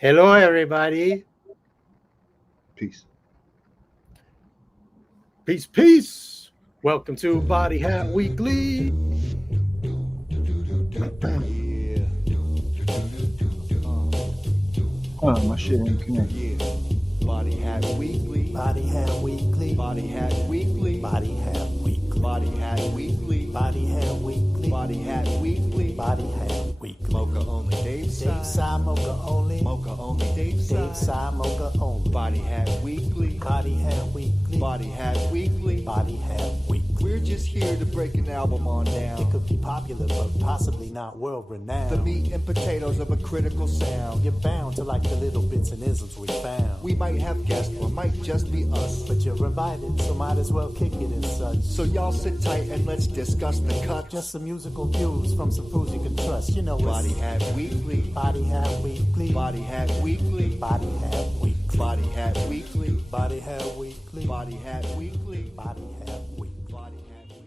Hello, everybody. Peace. Peace, peace. Welcome to Body Hat Weekly. Yeah, My shit ain't connected. yeah. Body Hat Weekly. Body Hat Weekly. Body Hat Weekly. Body Hat Weekly. Body Hat Weekly. Body Hat Weekly. Body Hat Weekly. Body Hat Weekly. Mocha only Dave Dave side. side, Mocha only. Mocha only Dave Dave side. side, Mocha only. Body Hat Weekly. Body Hat Weekly. Body Hat Weekly. Body Hat Weekly. We're just here to break an album on It down. could be popular, but possibly not world The renowned. meat and potatoes of a critical sound. You're bound to like the little bits and isms we found. We might have guests or might just be us. But you're invited, so might as well kick it as such. So y'all sit tight and let's discuss the cuts. Just some musical cues from some fools you can trust. You know it's Body Hat Weekly. Body Hat Weekly. Body Hat Weekly. Body Hat Weekly. Body Hat Weekly. Body Hat Weekly. Body Hat Weekly. Body Hat Weekly. Body Hat Weekly.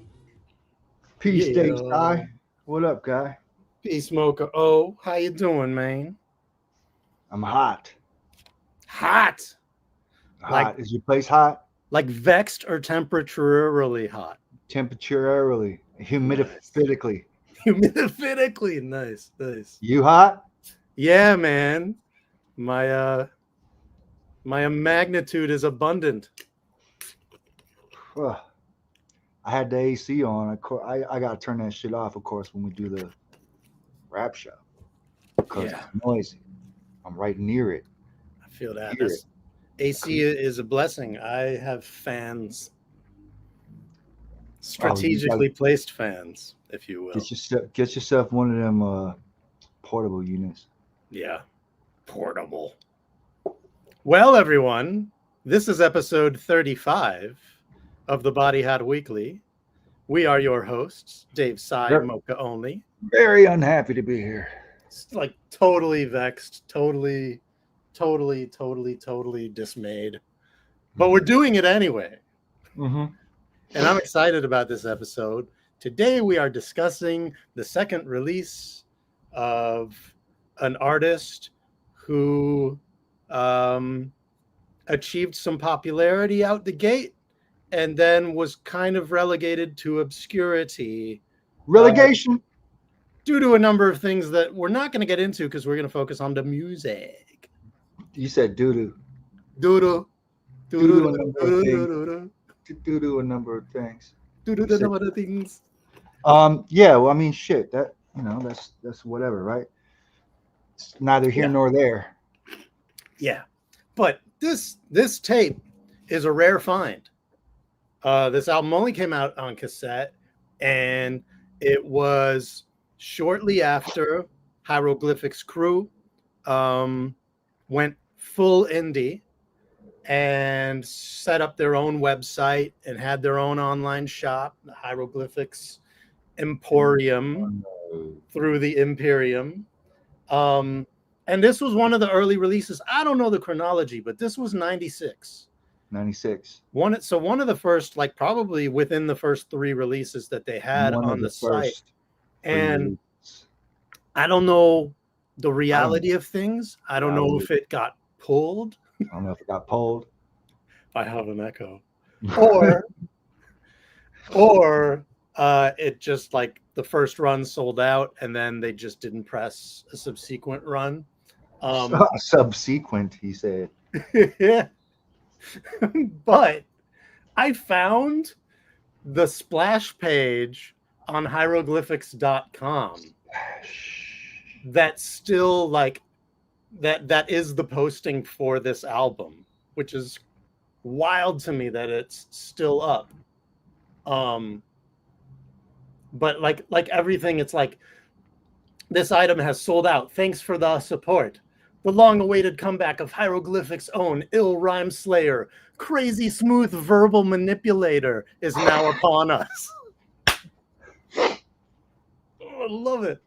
Peace, Yeah. Dave. Guy. What up, guy? Peace, Mocha. Oh, how you doing, man? I'm hot. Hot. Hot. Like- Is your place hot? Like vexed or temperaturally hot? Temperaturally, humidifically. Humidifically. Nice, nice. You hot? Yeah, man. My magnitude is abundant. Ugh. I had the AC on. I got to turn that shit off, of course, when we do the rap show. Because Yeah. it's noisy. I'm right near it. I feel that. Hear That's- AC is a blessing. I have fans. Strategically placed fans, if you will. Get yourself one of them portable units. Yeah. Portable. Well, everyone, this is episode 35 of the Body Hat Weekly. We are your hosts, Dave Sy, Yep. Mocha only. Very unhappy to be here. It's like totally vexed, totally dismayed. But we're doing it anyway. Mm-hmm. And I'm excited about this episode. Today we are discussing the second release of an artist who achieved some popularity out the gate and then was kind of relegated to obscurity Relegation. due to a number of things that we're not going to get into because we're going to focus on the music. You said doo-doo. Doo-doo. Doo-doo a number of things. Doo-doo. Doo-doo a number of things. Doo-doo the number of things. Yeah, well, I mean, shit, that's whatever, right? It's neither here Yeah. nor there. Yeah, but this tape is a rare find. This album only came out on cassette, and it was shortly after Hieroglyphics crew went full indie and set up their own website and had their own online shop, the Hieroglyphics Emporium through the Imperium. And this was one of the early releases. I don't know the chronology, but this was 96. 96. One of the first, like probably within the first three releases that they had One of on the site. first And releases. I don't know the reality of things. I don't know if it got pulled. I don't know if it got pulled. I have an echo. Or it just like the first run sold out and then they just didn't press a subsequent run. Subsequent, he said. Yeah. But I found the splash page on hieroglyphics.com that's still like that is the posting for this album, which is wild to me that it's still up. But like everything, it's like this item has sold out. Thanks for the support. The long-awaited comeback of Hieroglyphics' own ill rhyme slayer, crazy smooth verbal manipulator is now upon us. Oh, I love it.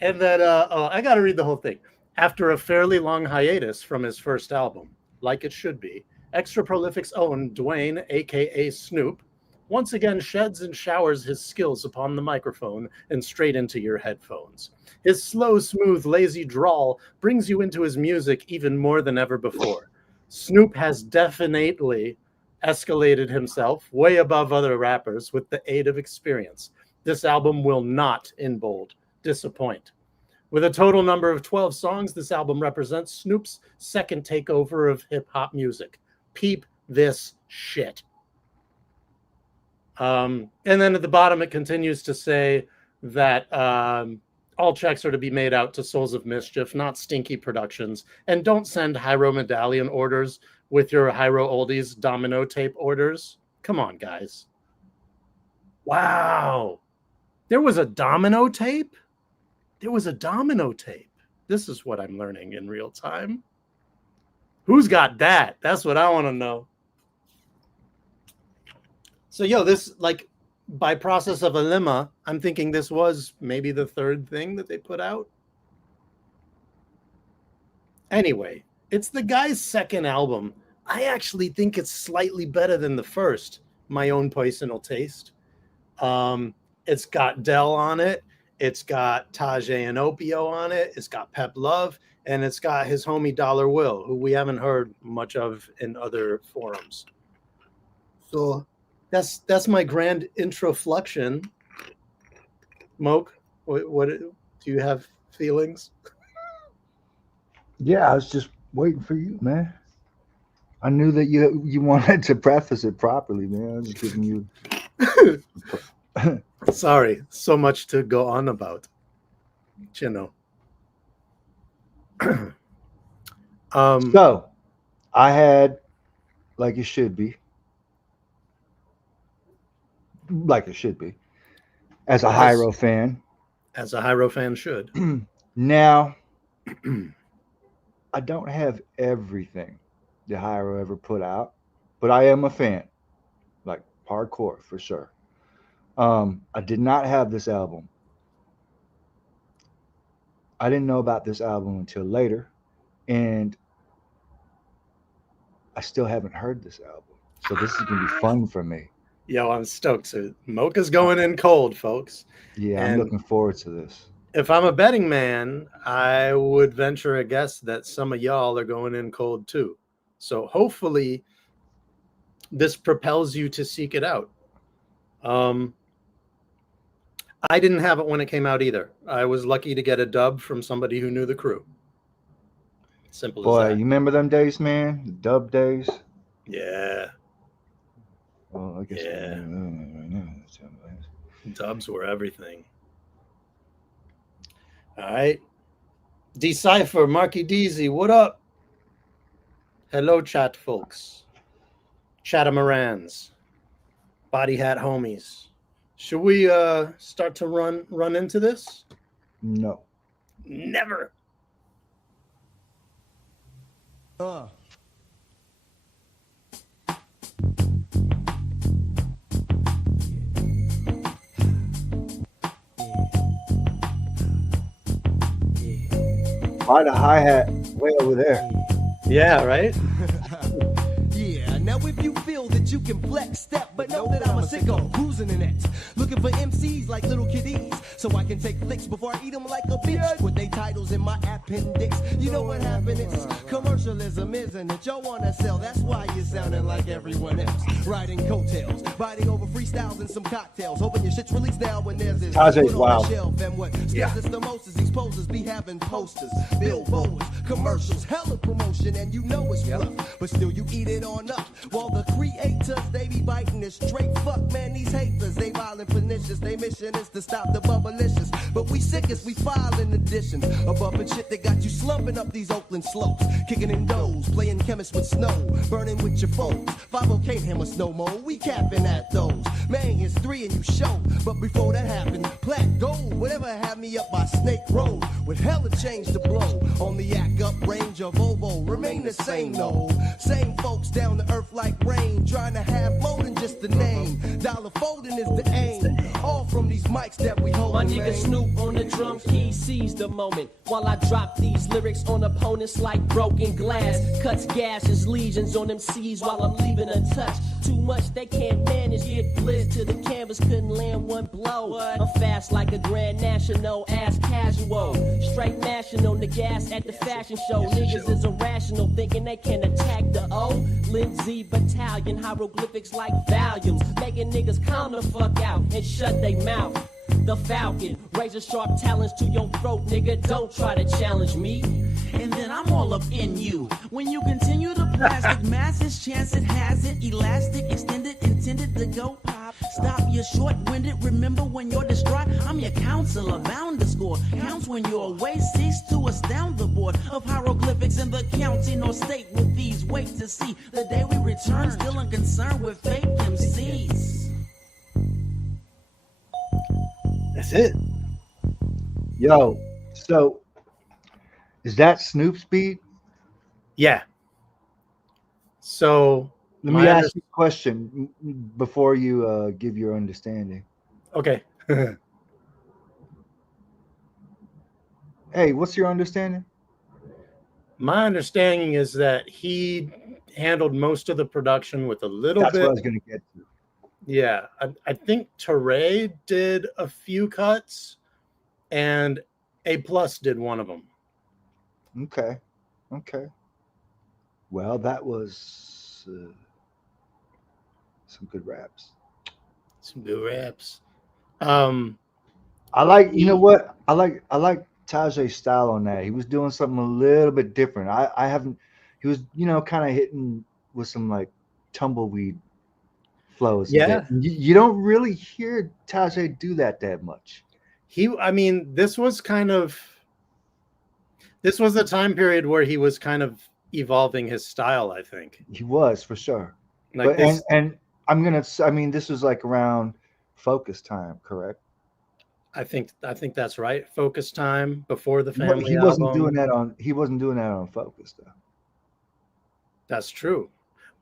And then I got to read the whole thing. After a fairly long hiatus from his first album, like it should be, Extra Prolific's own Dwayne, aka Snoop, once again sheds and showers his skills upon the microphone and straight into your headphones. His slow, smooth, lazy drawl brings you into his music even more than ever before. Snoop has definitely escalated himself way above other rappers with the aid of experience. This album will not, in bold, disappoint. With a total number of 12 songs, this album represents Snoop's second takeover of hip-hop music. Peep this shit. And then at the bottom, it continues to say that all checks are to be made out to Souls of Mischief, not Stinky Productions. And don't send Hyro Medallion orders with your Hyro Oldies domino tape orders. Come on, guys. Wow. There was a domino tape? There was a domino tape. This is what I'm learning in real time. Who's got that? That's what I want to know. So, yo, this, like, by process of a lemma, I'm thinking this was maybe the third thing that they put out. Anyway, it's the guy's second album. I actually think it's slightly better than the first, my own personal taste. It's got Dell on it. It's got Tajay and Opio on it. It's got Pep Love. And it's got his homie Dollar Will, who we haven't heard much of in other forums. So that's my grand introflexion. Moke, what do you have feelings? Yeah, I was just waiting for you, man. I knew that you wanted to preface it properly, man. I was just giving you. Sorry, so much to go on about. You know. So, I had, like it should be, as a Hyro fan. As a Hyro fan should. Now, I don't have everything that Hyro ever put out, but I am a fan, like hardcore for sure. I did not have this album. I didn't know about this album until later, and I still haven't heard this album. So this is going to be fun for me. Yo, I'm stoked. So Mocha's going in cold, folks. Yeah, And I'm looking forward to this. if I'm a betting man, I would venture a guess that some of y'all are going in cold too. So hopefully this propels you to seek it out. I didn't have it when it came out either. I was lucky to get a dub from somebody who knew the crew. Simple Boy, as that. you remember them days, man? The dub days? Yeah. Well, I guess Yeah. Dubs were everything. All right. Decipher, Marky Deezy, what up? Hello, chat folks. Chatamarans. Body hat homies. Should we start to run into this? No. Never. Why the hi-hat way over there? Yeah, right? Yeah, now if you feel that you can flex, step, but know that I'm a sicko, cruising the net, looking for MCs like little kiddies, so I can take flicks before I eat them like a bitch, with they titles in my appendix. You know what happened? It's commercialism, isn't it? Y'all wanna sell, that's why you're sounding like everyone else. Riding coattails, biting over freestyles and some cocktails, hoping your shit's released now when there's this Tajay's put on wild. the shelf. And what scares us the most is these posters be having posters, billboards, commercials, hella promotion, and you know it's rough, but still you eat it on up. While the creators, they be biting it straight. Fuck, man, these haters, they violent, pernicious. They mission is to stop the bubblicious, but we sick as we file in addition. Above and shit that got you slumping up these Oakland slopes, kicking in doors, playing chemist with snow, burning with your foes. 5OK hammer snow mo, we capping at those. Man, it's 3 and you show, but before that happened, plat gold, whatever had me up by Snake Road, with hella change to blow. On the act up range of Volvo, remain the same, no. Same folks down to earth like rain, trying to have more than just the name. Dollar folding is the aim, all from these mics that we hold My nigga man. Snoop on the drum key seize the moment while I drop these lyrics on opponents like broken glass. Cuts gashes, lesions on them C's while I'm leaving untouched. Too much they can't manage, get blitzed to the canvas, couldn't land one blow. I'm fast like a Grand National, ass casual. Straight mashing on the gas at the fashion show. Niggas is irrational, thinking they can attack the O. Lindsay Battalion, hieroglyphics like volumes, making niggas calm the fuck out and shut they mouth. The Falcon, razor sharp talents to your throat, nigga. Don't try to challenge me. And then I'm all up in you. When you continue to plastic masses, chance it has it. Elastic, extended, intended to go pop. Stop your short-winded. Remember when you're distraught, I'm your counselor, bound to score. Counts when you're away, cease to astound the board of hieroglyphics in the county nor state with these. Wait to see the day we return, still unconcerned with fake MCs. That's it. Yo, so is that Snoop's beat? Yeah. So Let me ask you a question before you give your understanding. Okay. Hey, what's your understanding? My understanding is that he handled most of the production with a little That's bit. what I was going to get to. Yeah, I think Teray did a few cuts, and A+ did one of them. Okay. Well, that was some good raps. Some good raps. I like, you know what? I like Tajay's style on that. He was doing something a little bit different. I haven't. He was, kind of hitting with some like tumbleweed flows. Yeah. You don't really hear Tajay do that much. This was the time period where he was kind of evolving his style, I think. He was, for sure. Like But, and this was like around Focus time, correct? I think that's right. Focus time before the family He wasn't album. doing that on Focus though. That's true.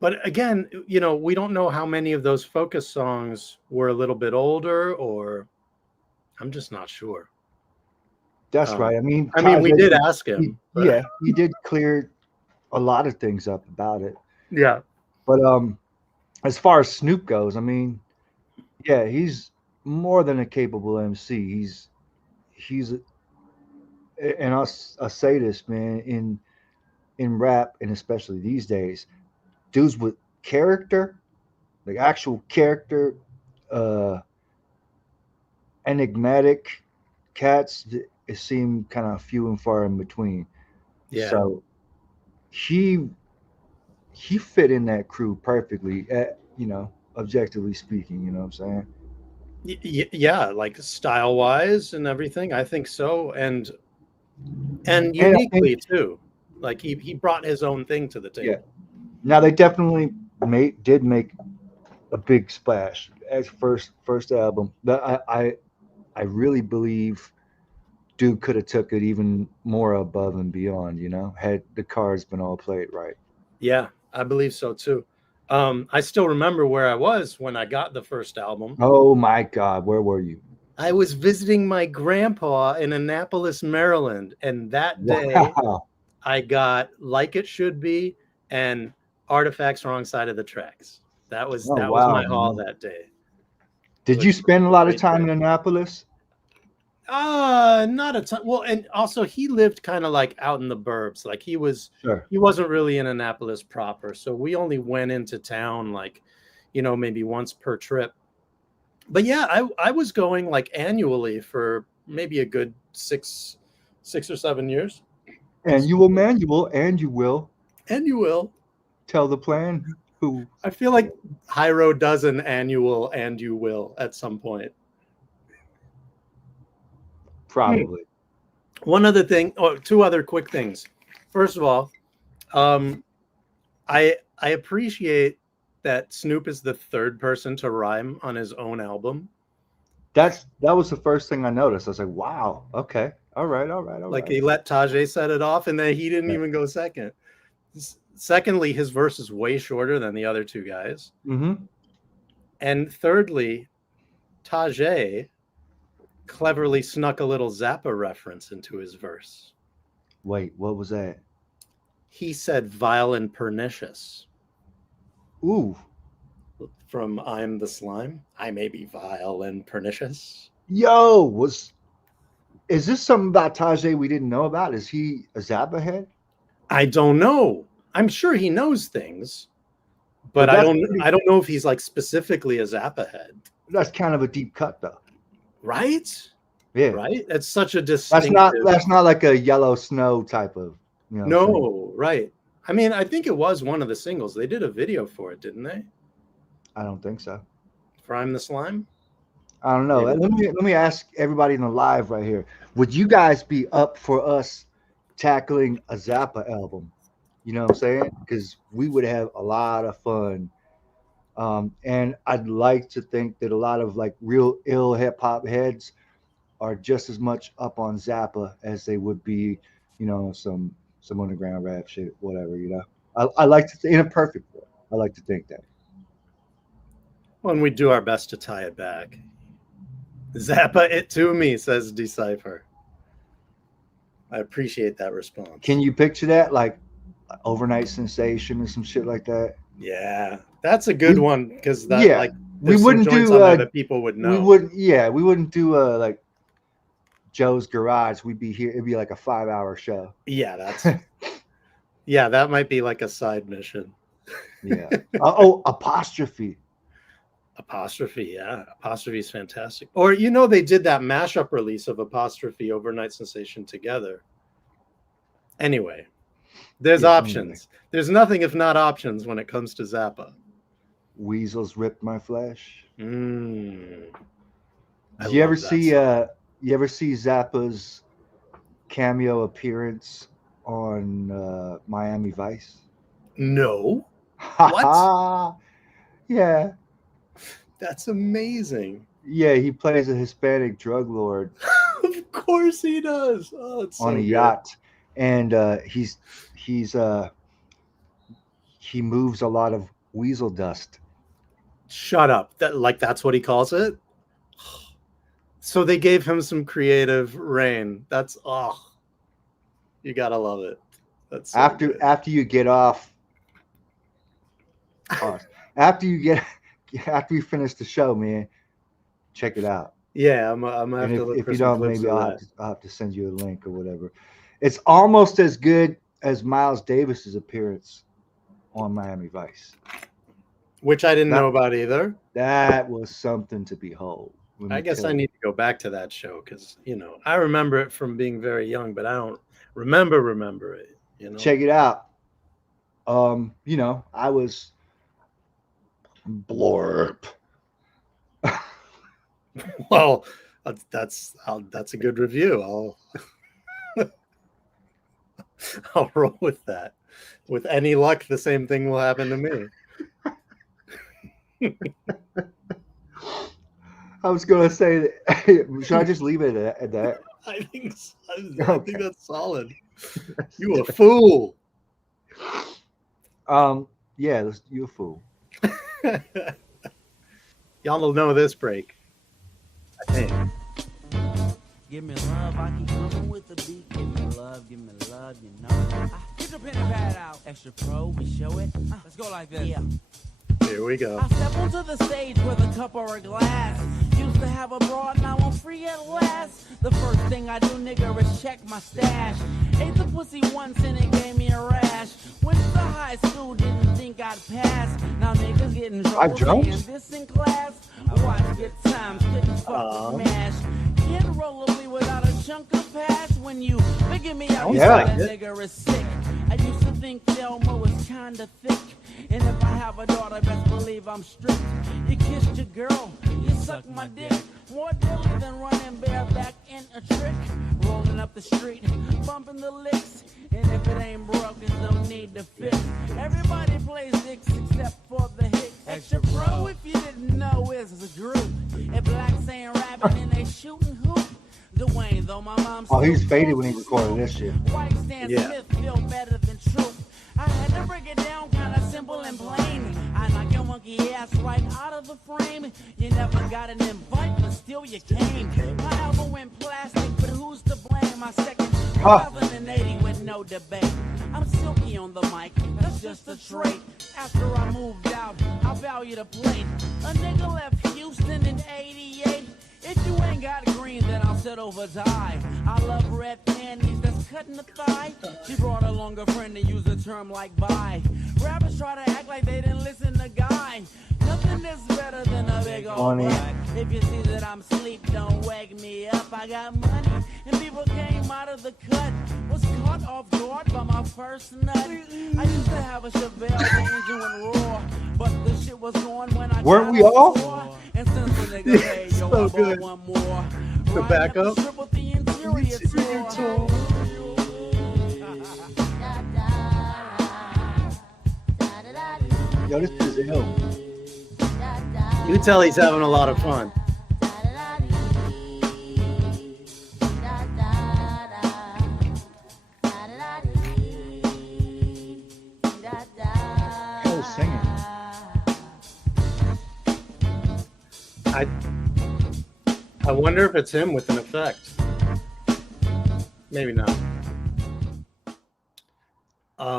But again, we don't know how many of those Focus songs were a little bit older, or I'm just not sure. That's right. we Tajay did ask him. He did clear a lot of things up about it. Yeah. But as far as Snoop goes, he's more than a capable MC. And I'll say this, man, in rap, and especially these days, dudes with character, like actual character, enigmatic cats, it seemed kind of few and far in between. Yeah. So he fit in that crew perfectly, objectively speaking, you know what I'm saying? Yeah, like style wise and everything, I think so, and uniquely too. Like he brought his own thing to the table. Yeah. Now they definitely did make a big splash as first album. But I really believe Duke could have took it even more above and beyond. Had the cards been all played right. Yeah, I believe so too. I still remember where I was when I got the first album. Oh my God, where were you? I was visiting my grandpa in Annapolis, Maryland, and that day I got Like It Should Be and Artifacts Wrong Side of the Tracks. That was my haul that day. Did you spend a lot of time in Annapolis? Not a ton. Well, and also he lived kind of like out in the burbs. Like he wasn't really in Annapolis proper. So we only went into town like, maybe once per trip. But yeah, I was going like annually for maybe a good six or 7 years. Annual manual, and you will. And you will. Tell the plan who. I feel like Hyro does an annual and you will at some point. Probably. One other thing, or two other quick things. First of all, I appreciate that Snoop is the third person to rhyme on his own album. That was the first thing I noticed. I was like, wow, okay, all right. Like he let Tajay set it off, and then he didn't even go second. Secondly, his verse is way shorter than the other two guys. Mm-hmm. And thirdly, Tajay cleverly snuck a little Zappa reference into his verse. Wait, what was that? He said vile and pernicious. Ooh. From I'm the Slime. I may be vile and pernicious. Yo, is this something about Tajay we didn't know about? Is he a Zappa head? I don't know. I'm sure he knows things, but But I that's don't pretty- I don't know if he's like specifically a Zappa head. That's kind of a deep cut, though. Right? Yeah, Right? It's such a distinctive. that's not like a Yellow Snow type of. You know what I'm saying? No, right. I mean, I think it was one of the singles. They did a video for it, didn't they? I don't think so. For I'm the Slime? I don't know. Maybe. Let me ask everybody in the live right here. Would you guys be up for us tackling a Zappa album? You know what I'm saying? Because we would have a lot of fun. And I'd like to think that a lot of like real ill hip hop heads are just as much up on Zappa as they would be, you know, some underground rap shit, whatever, you know. I like to in a perfect world. I like to think that. Well, and we do our best to tie it back. Zappa it to me, says Decipher. I appreciate that response. Can you picture that? Like Overnight Sensation or some shit like that? Yeah, that's a good one because that yeah, like we there's some wouldn't joints do on there that people would know. we wouldn't do like Joe's Garage. We'd be here. It'd be like a 5-hour show. Yeah, that's yeah, that might be like a side mission. Yeah. Apostrophe. Apostrophe, yeah. Apostrophe is fantastic. Or you know, they did that mashup release of Apostrophe Overnight Sensation together. Anyway, there's options. There's nothing if not options when it comes to Zappa. Weasels Ripped My Flesh. I You love ever that see song. you ever see Zappa's cameo appearance on Miami Vice? No. What? Yeah. That's amazing. Yeah, he plays a Hispanic drug lord Of course he does. Oh, it's so on a good. yacht, and he moves a lot of weasel dust. Shut up. That's what he calls it. So they gave him some creative reign. That's you gotta love it. That's so good. After you get off, after we finish the show, man, check it out. Yeah, I'm gonna have And to look if for you some don't, clips maybe of I'll that. have to send you a link or whatever. It's almost as good as Miles Davis's appearance on Miami Vice. Which I didn't know about either. That was something to behold. I guess I need to go back to that show because I remember it from being very young, but I don't remember it. Check it out. I was blurb. Well, that's a good review. I'll roll with that. With any luck, the same thing will happen to me. I was gonna say that. Should I just leave it at that? I think so. I think that's solid. You a fool. Yeah, you a fool. Y'all will know this break. I think. Give me love, I keep coming with the beat. Give me love, you know. Get your pen and pad out. Extra pro, we show it. Let's go like this. Yeah. Here we go. I step onto the stage with a cup or a glass. Used to have a broad, now I'm free at last. The first thing I do, nigga, is check my stash. Ate the pussy once and it gave me a rash. Went to high school, didn't think I'd pass. Now niggas getting trouble saying this in class. Watch good times, couldn't fuck with mash. Can't roll me without a chunk of pass. When you figure me out, Yeah. that nigga is sick. I used to think Thelma was kinda thick. And if I have a daughter, best believe I'm strict. You kissed your girl, you sucked my dick. More deadly than running bareback in a trick. Rolling up the street, bumping the licks. And if it ain't broke, there's no need to fix. Everybody plays dicks except for the hick. Extra pro, if you didn't know, is a group. And blacks ain't rapping and they shooting hoop. Dwayne, though my mom. Oh, he's faded when he recorded this shit. White Stan Smith feel better than Troop. I had to break it down kinda simple and plain. I knock in one funky ass right out of the frame. You never got an invite, but still you came. My album went plastic, but who's to blame? My second 2080 with no debate. I'm silky on the mic, that's just a trait. After I moved out, I value the plate. A nigga left Houston in 88. If you ain't got green, then I'll settle for die. I love red panties that's cutting the thigh. She brought along a friend and used a term like bi. Rappers try to act like they didn't listen to Guy. Nothing is better than a big old Funny. butt. If you see that I'm asleep, don't wake me up. I got money, and people came out of the cut. Was caught off guard by my first nut. I used to have a Chevelle, the engine went raw, but the shit was on when I Weren't got we off all? the floor. And since the nigga said, yo, So I bought good. one more. The backup. Triple the interior tour. Yo, this is ill. You tell he's having a lot of fun. Hell singing. I wonder if it's him with an effect. Maybe not.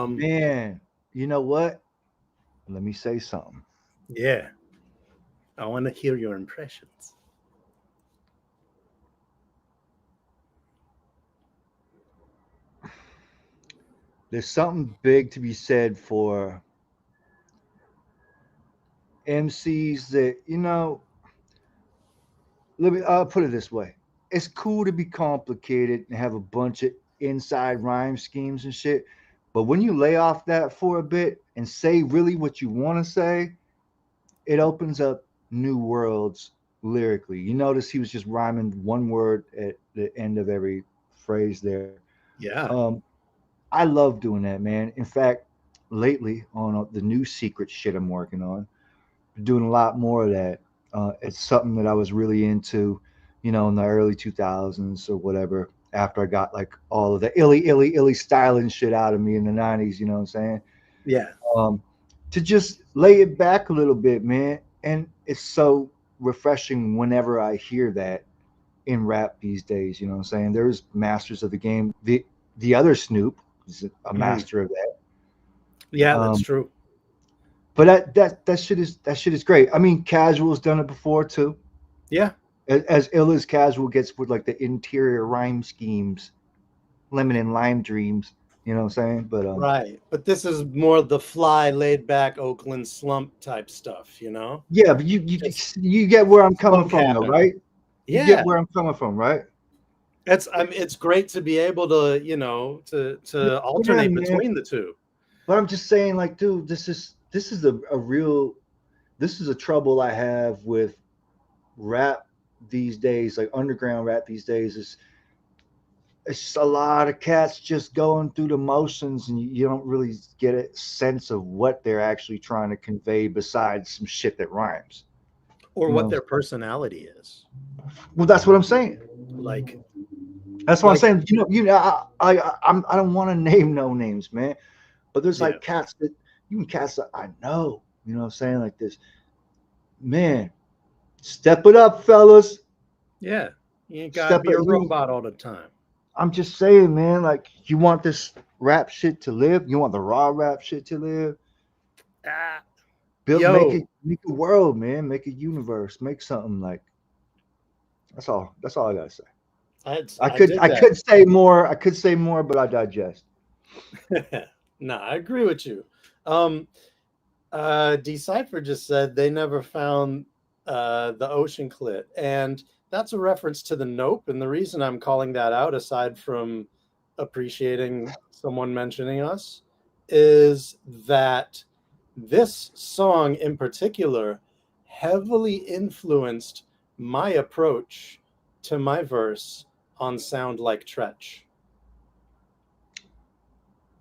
Man, you know what? Let me say something. Yeah. I want to hear your impressions. There's something big to be said for MCs that, you know, I'll put it this way. It's cool to be complicated and have a bunch of inside rhyme schemes and shit. But when you lay off that for a bit and say really what you want to say, it opens up new worlds lyrically. You notice he was just rhyming one word at the end of every phrase there. Yeah. I love doing that, man. In fact, lately on the new secret shit I'm working on, doing a lot more of that. It's something that I was really into, you know, in the early 2000s or whatever. After I got like all of the illy styling shit out of me in the 90s, you know what I'm saying? Yeah. To just lay it back a little bit, man. And it's so refreshing whenever I hear that in rap these days, you know what I'm saying? There's masters of the game. The other Snoop is a master of that. Yeah, that's true. But that shit is great. I mean, Casual's done it before too. Yeah. As ill as Casual gets with like the interior rhyme schemes, lemon and lime dreams. You know what I'm saying? But Right. But this is more the fly, laid back Oakland slump type stuff, you know? yeah, but you get where I'm coming slump from, though, cabin. right? You Yeah. get where I'm coming from, right? It's great to be able to, you know, to alternate man. between the two. But I'm just saying, like, dude, this is a real trouble I have with rap these days, like underground rap these days. Is it's a lot of cats just going through the motions, and you don't really get a sense of what they're actually trying to convey besides some shit that rhymes. Or You what know? their personality is. Well, that's what I'm saying. Like, That's what Like- I'm saying. You know, I don't want to name no names, man. But there's Yeah. like cats that I know. You know what I'm saying? Like this, man. Step it up, fellas. yeah, you ain't gotta Step be a it- you- robot all the time. I'm just saying, man. Like, you want this rap shit to live? You want the raw rap shit to live? Ah, Make a world, man. Make a universe. Make something like. That's all. That's all I gotta say. I could say more. I could say more, but I digest. No, I agree with you. Decipher just said they never found the ocean clit, and that's a reference to the Nope. And the reason I'm calling that out, aside from appreciating someone mentioning us, is that this song in particular heavily influenced my approach to my verse on Sound Like Tretch.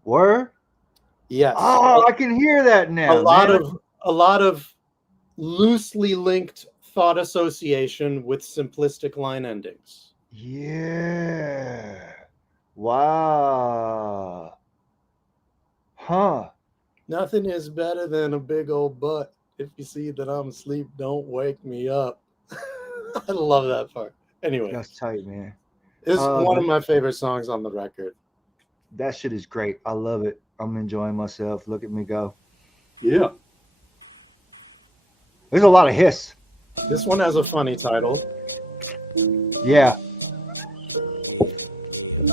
Word. Yes. Oh, I can hear that now. a lot of loosely linked thought association with simplistic line endings. Yeah. Wow. Huh. Nothing is better than a big old butt. If you see that I'm asleep, don't wake me up. I love that part. Anyway, That's tight, man. it's one of But my favorite songs on the record. that shit is great. I love it. I'm enjoying myself. Look at me go. Yeah. There's a lot of hiss. This one has a funny title. Yeah. Yeah, yeah.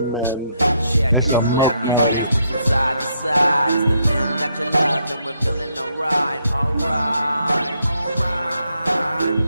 Man. Check It's it, a clap MOKA your melody. hands from side to side. It's the man that you love, and we're feeling alright, alright, alright.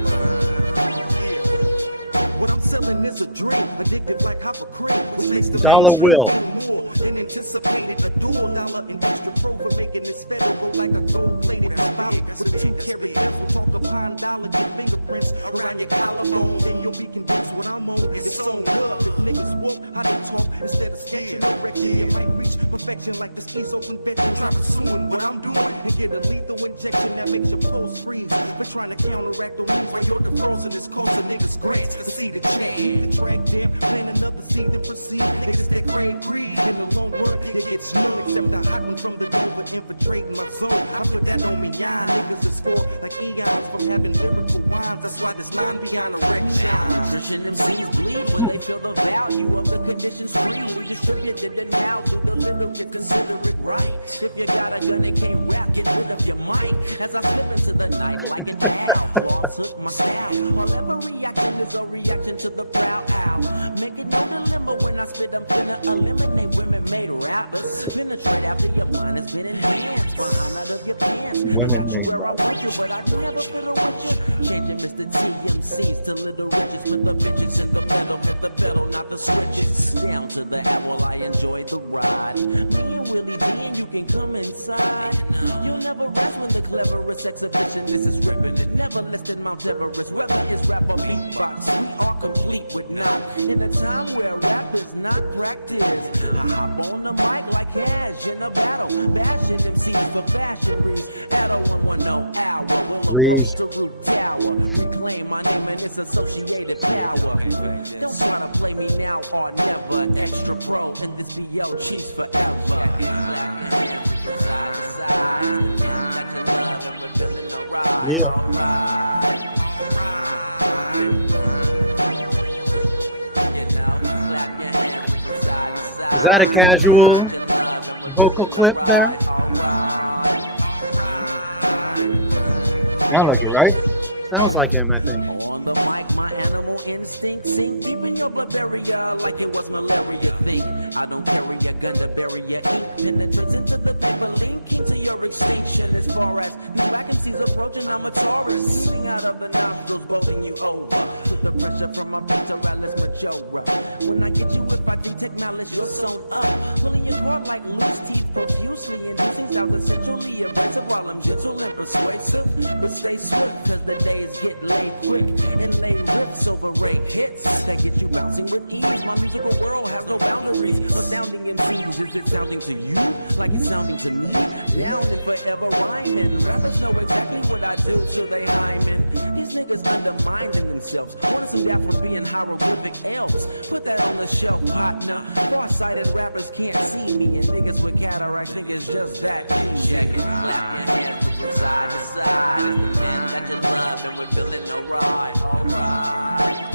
What I'm selling is a dream, addictive like hopper cream, which makes the Dollar mainstream Will. feel more than anticipated. A dual dollar and extra pro for making this federal like a gold-plated bottle with a 2-carat bezel. Talk a pine dollar, get fingerprints around your collarbone, then you'll be convinced what I'm on. It's on up. If niggas walk, how they talk instead of sketching erection, you might reach perfection like this East Oakland veteran. Try pursuing what I'm doing and get a lethal injection that makes your pulse freeze. For trying to counteract the moves while you're defrosting is costing niggas grants to see the check. Leave the track down, plant another seed and proceed. Niggas that crave greed in the long run, you get snowed. Except the hot one from the dome for infiltrating my zone. I put that on me, yeah. Niggas is for like eons from having lyrical wines. That's why this line beyond erection. Malnutrition MCs bleed when they feel the value of the conditions freely distributed, and now do the little kids consider it right? If you got a gun and can't rap, get rid of your mic. As I slip into the night like an owl, claws hook my style. While every reaction is a reaction to the proud owl. Make it no dilemma when I spit, I'm finna eliminate women-made rappers. Penetrate after your mind has been enhanced. Behind out of your pants, I got you where I want you, but I never fiddle with you. Changing Mr. TMCs to little riches. Put the bitches in the middle, hit the pedal, not the switches. Down to the apple, I enjoy the ride. Me and Willie D, and you can come inside. You'll never rest when the cleverest exhibitionist is ripping it. Never less than Mount Everest, whether it's rap or beatbox. We are complete with knock. In a time where rap is not practice, I hop on the mic like Cash in a battle, bashing MCs for fashion reads. At a 110 hour, we'll approach the roof tower, reclaim my name and its associated power. Don't try to play me now or never. Extra pro and this be your cheese forever. Clap your hands from side to side. It's the man that you love and we're feeling alright, alright. Is that a casual vocal clip there? Sound like it, right? Sounds like him, I think. On the mic, my animal instinct sink deep in your blood barrier like it was malaria. Think I don't carry a gun to bury your ink. Penetrates into the paper, linking to your extinction. As far as these whack MCs approaching, I'm a Taurus, steaming out of the nostrils, boating you over. With the pressure from my pectoralis majora. When I get you, if I detect malice, you're sewn up. Pulling your cord like loose teeth, profusely inducing styles essentially abrasive while I'm gentle and persuasive. But stay swift, cause the days get laid quick. And lay riffs over rake hits that get you bouncing with ease. My musical world has no boundaries. Astounding MCs, is it sounding to you like it's sounding to me? Down and forever rhyming. Rappers know exactly what I do till they hymen. These niggas undermining themselves, wanting some doubt from being hieroglyphic elves. Put that on the shelf, partner. Far-sighted rappers can't see me, and niggas with cataracts think it's just that easy. Check it, clap your hands from side to side. It's the man that you love and we're feeling alright, alright.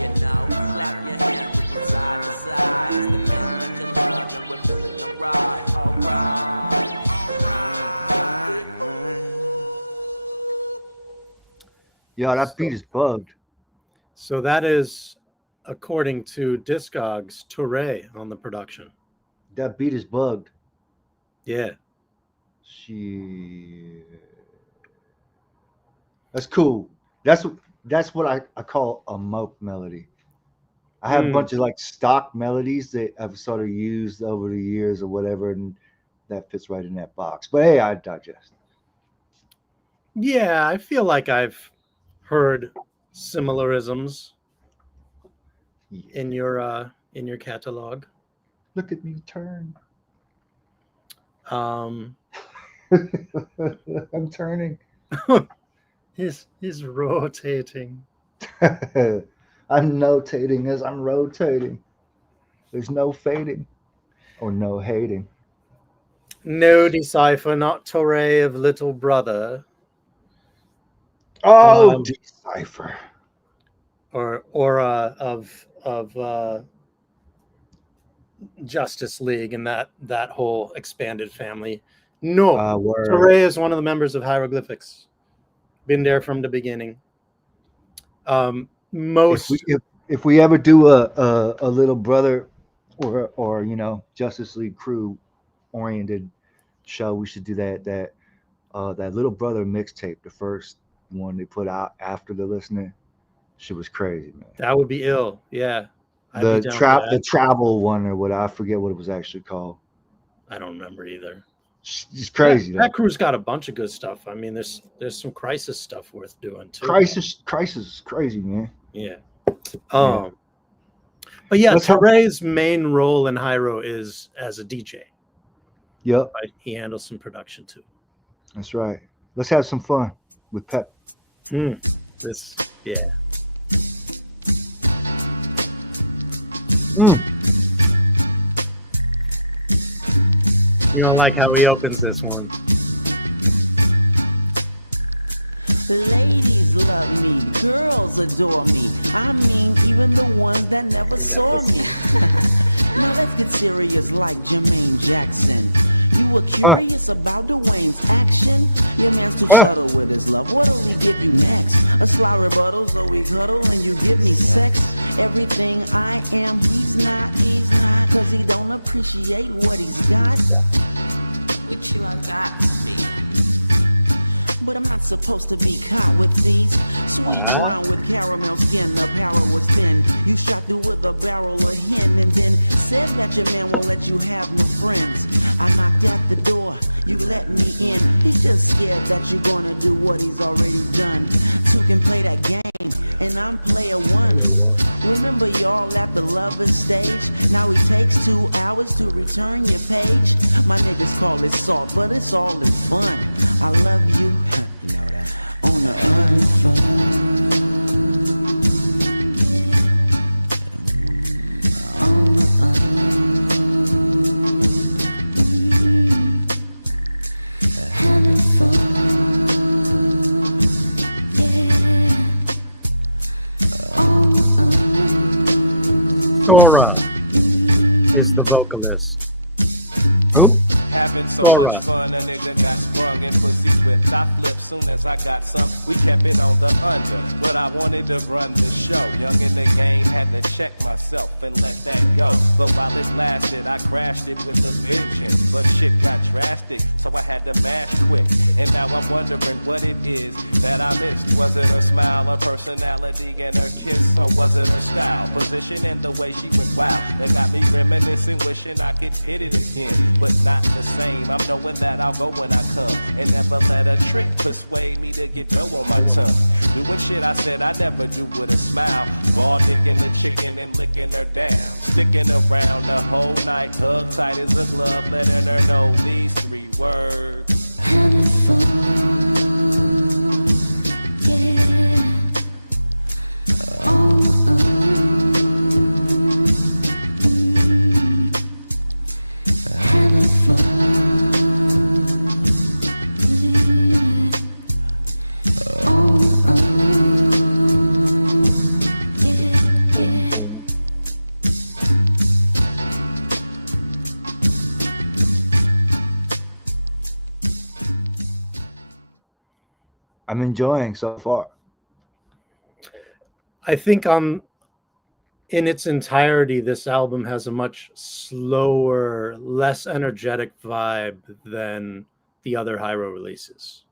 You know, clap your hands from side to side. It's the man that you love and we're feeling alright, alright. Yo, that beat is bugged. So that is according to Discogs Touré on the production. That beat is bugged. Yeah. That's cool. That's what I call a moke melody. I have a bunch of like stock melodies that I've sort of used over the years or whatever, and that fits right in that box. But hey, I digest. Yeah, I feel like I've heard similarisms in your catalog. Look at me turn. Um, I'm turning. he's rotating. I'm notating as I'm rotating. There's no fading or no hating. No decipher, not Torre of Little Brother, Oh, Um, decipher. or Aura of Justice League and that whole expanded family. No, Word. Torre is one of the members of Hieroglyphics. Been there from the beginning. Most If we ever do a little brother or Justice League crew oriented show, we should do that little brother mixtape, the first one they put out after the listening. Shit was crazy, man. that would be ill. Yeah, I'd be The down for trap that. the travel one or what, I forget what it was actually called. I don't remember either. It's crazy. That crew's got a bunch of good stuff. I mean, there's some Crisis stuff worth doing too. Crisis is crazy, man. Yeah. But yeah, Torre's main role in Hyro is as a DJ. Yep, Right? He handles some production too. that's right. Let's have some fun with Pep. This, yeah. You don't like how he opens this one. Ladies love me, girls adore me. I mean, even the ones that never saw me. Now let's get serious like Jermaine Jackson. You were curious about Dwayne's action? Your man's too subtle with his love. What'll he give you next? A sly rebuttal, so we cuddle and you give me sex. Everything I am, he's not. Cause he don't appreciate what he's got. With you, I got to be. But I'm not supposed to be caught with these. Sweet brown with caramel skin, the power was thin. You shot through with a barrel of hen and then said that your man won't let you have no friends. I knocked at the door, you let me in. He's just scared that you're gonna do what he's already done. Two can play that game, and I'm player one. Remember y'all at the lovers stage? Now it takes 2 hours to return your page. My niggas call it salt, but it's all in fun. I love you, you know that. On the unfun. On the having fun. Yeah. On the Tora is the vocalist. Who? Having so All much right. fun, a nigga got sprung and pussy whipped. I flipped soon as I got some. We kept it on the under, but I wanted to run the show. Young in the game, had to check myself and let that go. But while it lasted, I crashed it with a vengeance. But shit got drastic, so I had to mash quick. And now I'm wondering what it is that I missed. Was it her smile, her personality, and her kiss? Or was it her style, position, and the way she went wow? That got me reminiscing, wishing I could hit it again. But not the same, I'm knowing that I'll go when I come. And never let a trick persuade me to get dough on my tongue. Doing shit I said I never do with a smile. Raw dicking the chicken and licking her down. Sticking around the whole night, hug tight as a glove, letting her know these 3 words. having fun. Yeah. On the having fun. Yeah. On the yeah, yeah. I'm enjoying so far. I think in its entirety, this album has a much slower, less energetic vibe than the other Hyro releases.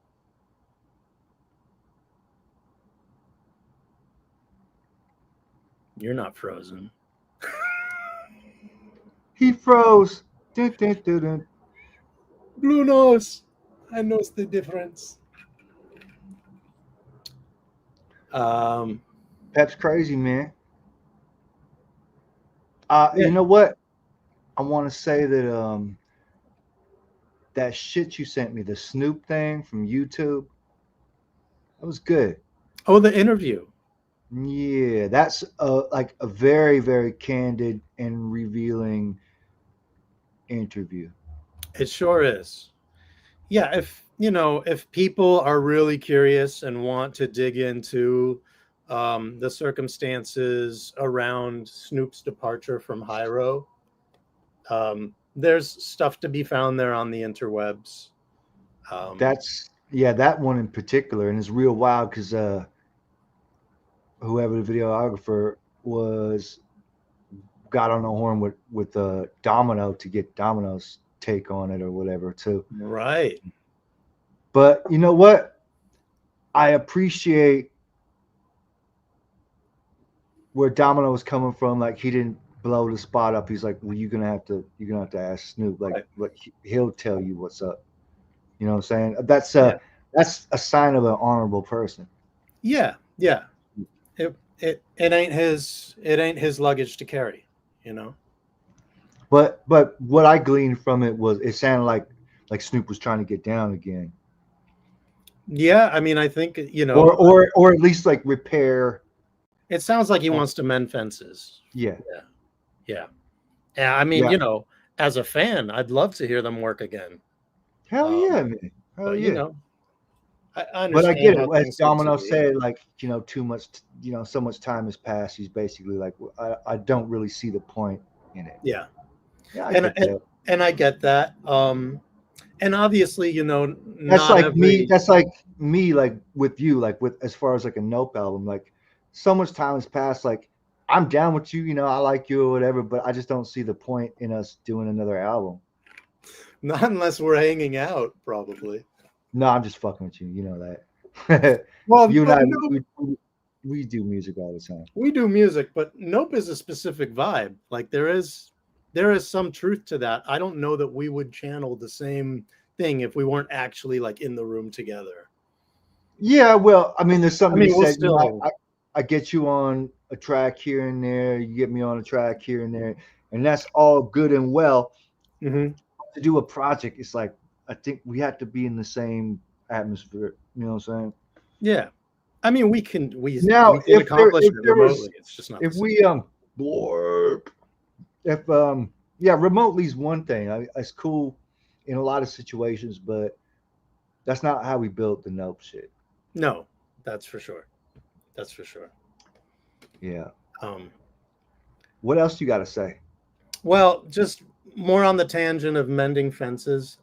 You're not frozen. He froze. Dun, dun, dun, dun. Blue nose. I knows the difference. Pep's crazy, man. Yeah. You know what? I want to say that that shit you sent me, the Snoop thing from YouTube, that was good. Oh, the interview. Yeah, that's like a very, very candid and revealing interview. It sure is. Yeah, if people are really curious and want to dig into the circumstances around Snoop's departure from Hyro, there's stuff to be found there on the interwebs. That's yeah, that one in particular, and it's real wild because whoever the videographer was got on the horn with Domino to get Domino's take on it or whatever too. Right. But you know what? I appreciate where Domino was coming from. Like he didn't blow the spot up. He's like, well, you're gonna have to ask Snoop. Like, Right. he'll tell you what's up. You know what I'm saying? Yeah. That's a sign of an honorable person. Yeah. Yeah. It ain't his luggage to carry, you know. But what I gleaned from it was it sounded like Snoop was trying to get down again. Yeah, I mean, I think or at least like repair. it sounds like he wants to mend fences. Yeah. Yeah. Yeah, I mean, Yeah. as a fan, I'd love to hear them work again. Hell yeah, man. Hell But yeah. I But I understand get it. how As things get Domino to be. said, like, too much, so much time has passed. He's basically like, I don't really see the point in it. Yeah. Yeah, I And get that. and I get that. And obviously, That's not like me. every That's like me, like with you, like with as far as like a Nope album. Like, so much time has passed. Like, I'm down with you. I like you or whatever. But I just don't see the point in us doing another album. not unless we're hanging out, probably. No, I'm just fucking with you. You know that. Well, You and but I, Nope, we do music all the time. we do music, but Nope is a specific vibe. Like there is some truth to that. I don't know that we would channel the same thing if we weren't actually like in the room together. Yeah, well, I mean, there's something we'll said. still I get you on a track here and there. You get me on a track here and there, and that's all good and well. Mhm. To do a project, it's like I think we have to be in the same atmosphere. You know what I'm saying? Yeah. I mean, we Now, can if accomplish it there was, remotely. It's just not if the same. we blurb, if yeah, remotely is one thing. It's cool in a lot of situations, but that's not how we built the Nope shit. No, that's for sure. That's for sure. Yeah. Um, What else you got to say? well, just more on the tangent of mending fences.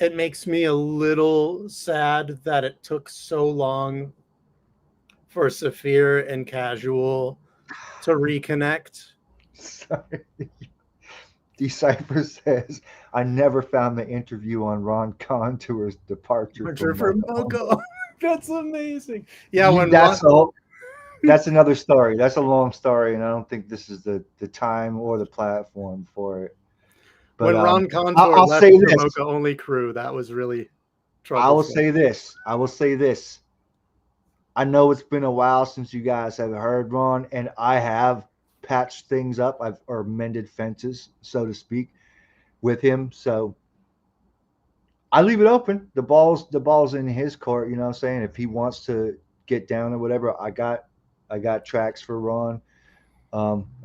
It makes me a little sad that it took so long for Saphir and Casual to reconnect. Sorry. Decipher says, I never found the interview on Ron Contour's departure From MOKA. That's amazing. Yeah, when that's another story. That's a long story, and I don't think this is the time or the platform for it. But when Ron Contour I'll left say the this. MOKA only crew, that was really troublesome. I will say this. I know it's been a while since you guys have heard Ron, and I have patched things up. Or mended fences, so to speak, with him. So I leave it open. The ball's in his court. You know what I'm saying? If he wants to get down or whatever, I got tracks for Ron.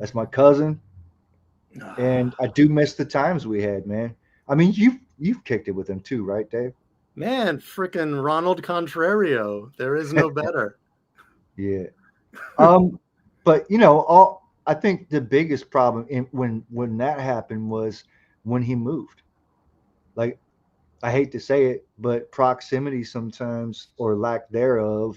That's my cousin, and I do miss the times we had, man. I mean, you've kicked it with him too, right, Dave? Man, freaking Ronald Contrario. There is no better. Yeah. But I think the biggest problem when that happened was when he moved. Like, I hate to say it, but proximity sometimes, or lack thereof,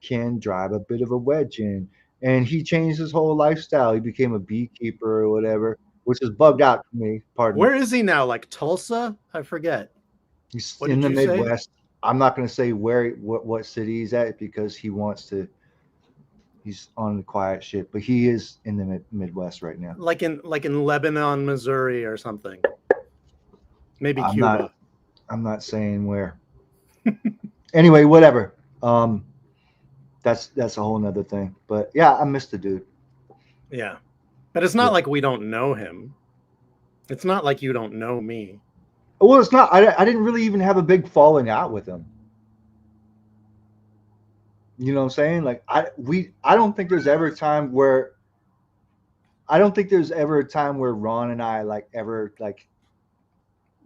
can drive a bit of a wedge in. And he changed his whole lifestyle. He became a beekeeper or whatever, which is bugged out for me. Pardon. Where is he now? Like Tulsa? I forget. He's What in did the you say? Midwest. I'm not going to say what city he's at because he wants to. He's on the quiet shit, but he is in the Midwest right now. Like in Lebanon, Missouri, or something. Maybe Cuba. I'm not saying where. Anyway, whatever. That's a whole nother thing. But yeah, I miss the dude. Yeah, but it's not like we don't know him. It's not like you don't know me. Well, it's not. I didn't really even have a big falling out with him. You know what I'm saying? Like I don't think there's ever a time where Ron and I like ever like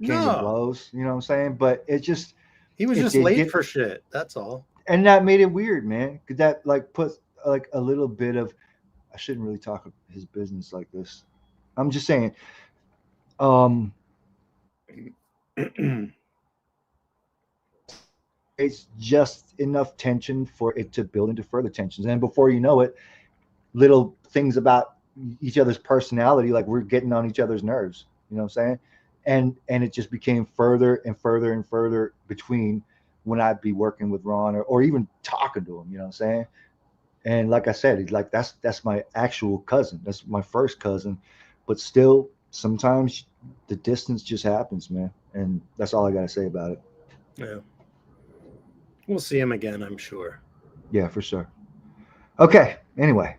came to No, blows. You know what I'm saying? But he was it just did late get, for shit. That's all. and that made it weird, man. 'Cause that like put like a little bit of, I shouldn't really talk his business like this. I'm just saying, um, it's just enough tension for it to build into further tensions. And before you know it, little things about each other's personality, like we're getting on each other's nerves. You know what I'm saying? And it just became further and further and further between when I'd be working with Ron or even talking to him. You know what I'm saying? And like I said, he's like that's my actual cousin. That's my first cousin, but still, sometimes the distance just happens, man. And that's all I gotta say about it. Yeah. We'll see him again, I'm sure. Yeah, for sure. Okay. Anyway,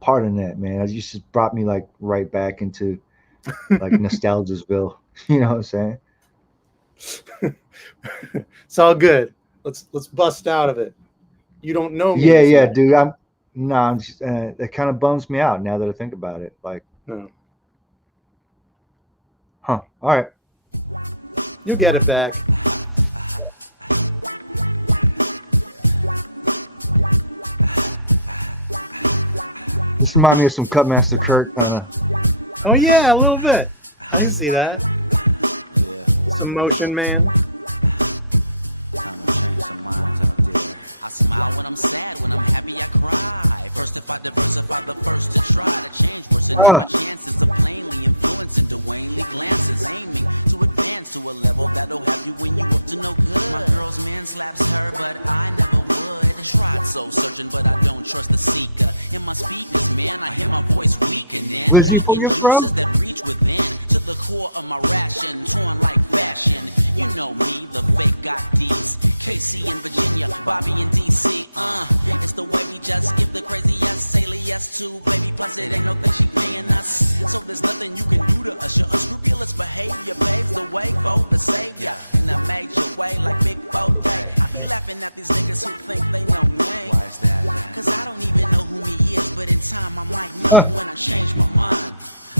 pardon that, man. You just brought me like right back into like nostalgiasville. You know what I'm saying? It's all good. Let's bust out of it. You don't know me. Yeah, so- yeah, dude. I'm just, it kind of bums me out now that I think about it. Like, No. huh? All right. You'll get it back. This reminds me of some Cutmaster Kirk kind of. Oh yeah, a little bit. I can see that. Yeah, Some motion, man. time to change some minds out there. I smile when I'm sad, when I'm happy I cry. First if I diversify, the first to try to change worsen my chances of plainly influencing Dwayne Lee glances, aiming to advance to a level that'll have you when you up to no good. My girl's man slaps her, but I never would. Tried soul searching, but I don't trust the seeker. In my speakers, man, I hear my voice weakening. Where's he from? Juices that reach within to the core of my ration, torn like fashion. You know me, the fake got D's. KC in Virginia, Bobby in DC. It's the way we just give the crazy yes, say yes to, baby. Plus it ain't no thing she paying us. So there's nothing you can do to us. Your unscrupulous behavior paves the way for the savior in a major way, like Big Bo Day. I be laughing at these niggas who think they know me. Why is that? Cause I don't even know who he is, but in time I might know when I change my mind.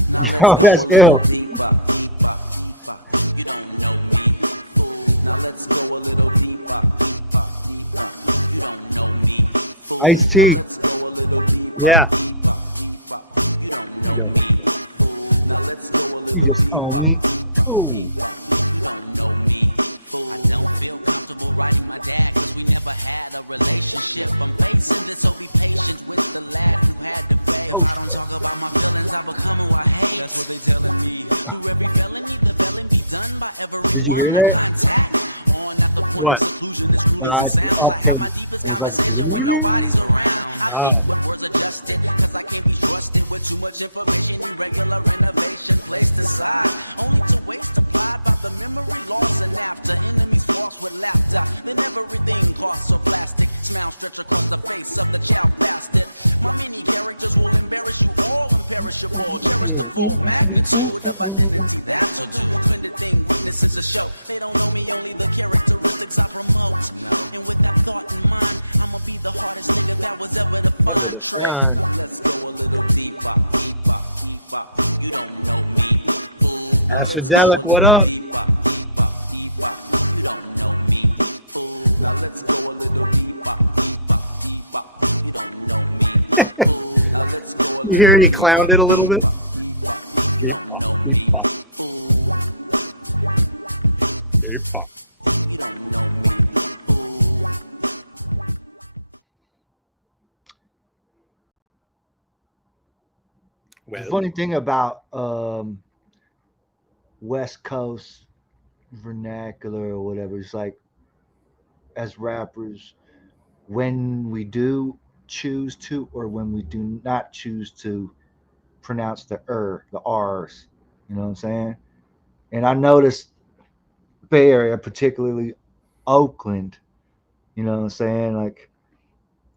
Now let's Oh, go that's a little ill. deeper, deeper, deeper. You don't know me, fool. Now let's go a little deeper, deeper, deeper. You don't know me, fool. Ice-T. Now let's go a little deeper, Yeah. deeper, deeper. You don't know me, fool. Now let's go a little just deeper, own me. deeper, Ooh. deeper. You don't know me, fool. I don't feel comfortable writing my dad, cause we never had a relationship. I'm facing this, so be patient with the lad who had to fade. If I don't talk about my feelings, I become who I hate. That's what they telling me. Through every felony, the felon be done by you everyone hear I that? contact. On at the point What? of seclusion, as cruel as it sounds, I have my deepest conversation when nobody's around. I think what words adjusted, cause I can't be trusted with too much information. Irregular renovation placed aside, only to waste applied by the memory loss. And after enemies forced with laughter, then everything costs so plastic. Smile stretch across the face of the child bastard. My many characters will embarrass you all, imperishable. Cherish the full magnitude of identity, that'll do. Splendid thing, witnesses a show. They don't know me, only the characteristics I promote. And with that thought in mind, I'ma be the hardest nigga that was ever to find. Trick. Now let's go a little deeper, deeper, deeper. You don't know me, fool. Now let's Ashadelic, go a what little up? deeper, deeper, deeper. You don't know me, fool. Now let's go a little deeper, deeper, deeper. You don't know me, fool. Now let's go a little You hear he deeper, clowned it a little bit? deeper. You don't know me, fool. You don't know me, fool. The Well, funny thing about West Coast vernacular or whatever is like, as rappers, when we do choose to or when we do not choose to pronounce the the R's, you know what I'm saying? And I noticed Bay Area, particularly Oakland, you know what I'm saying? Like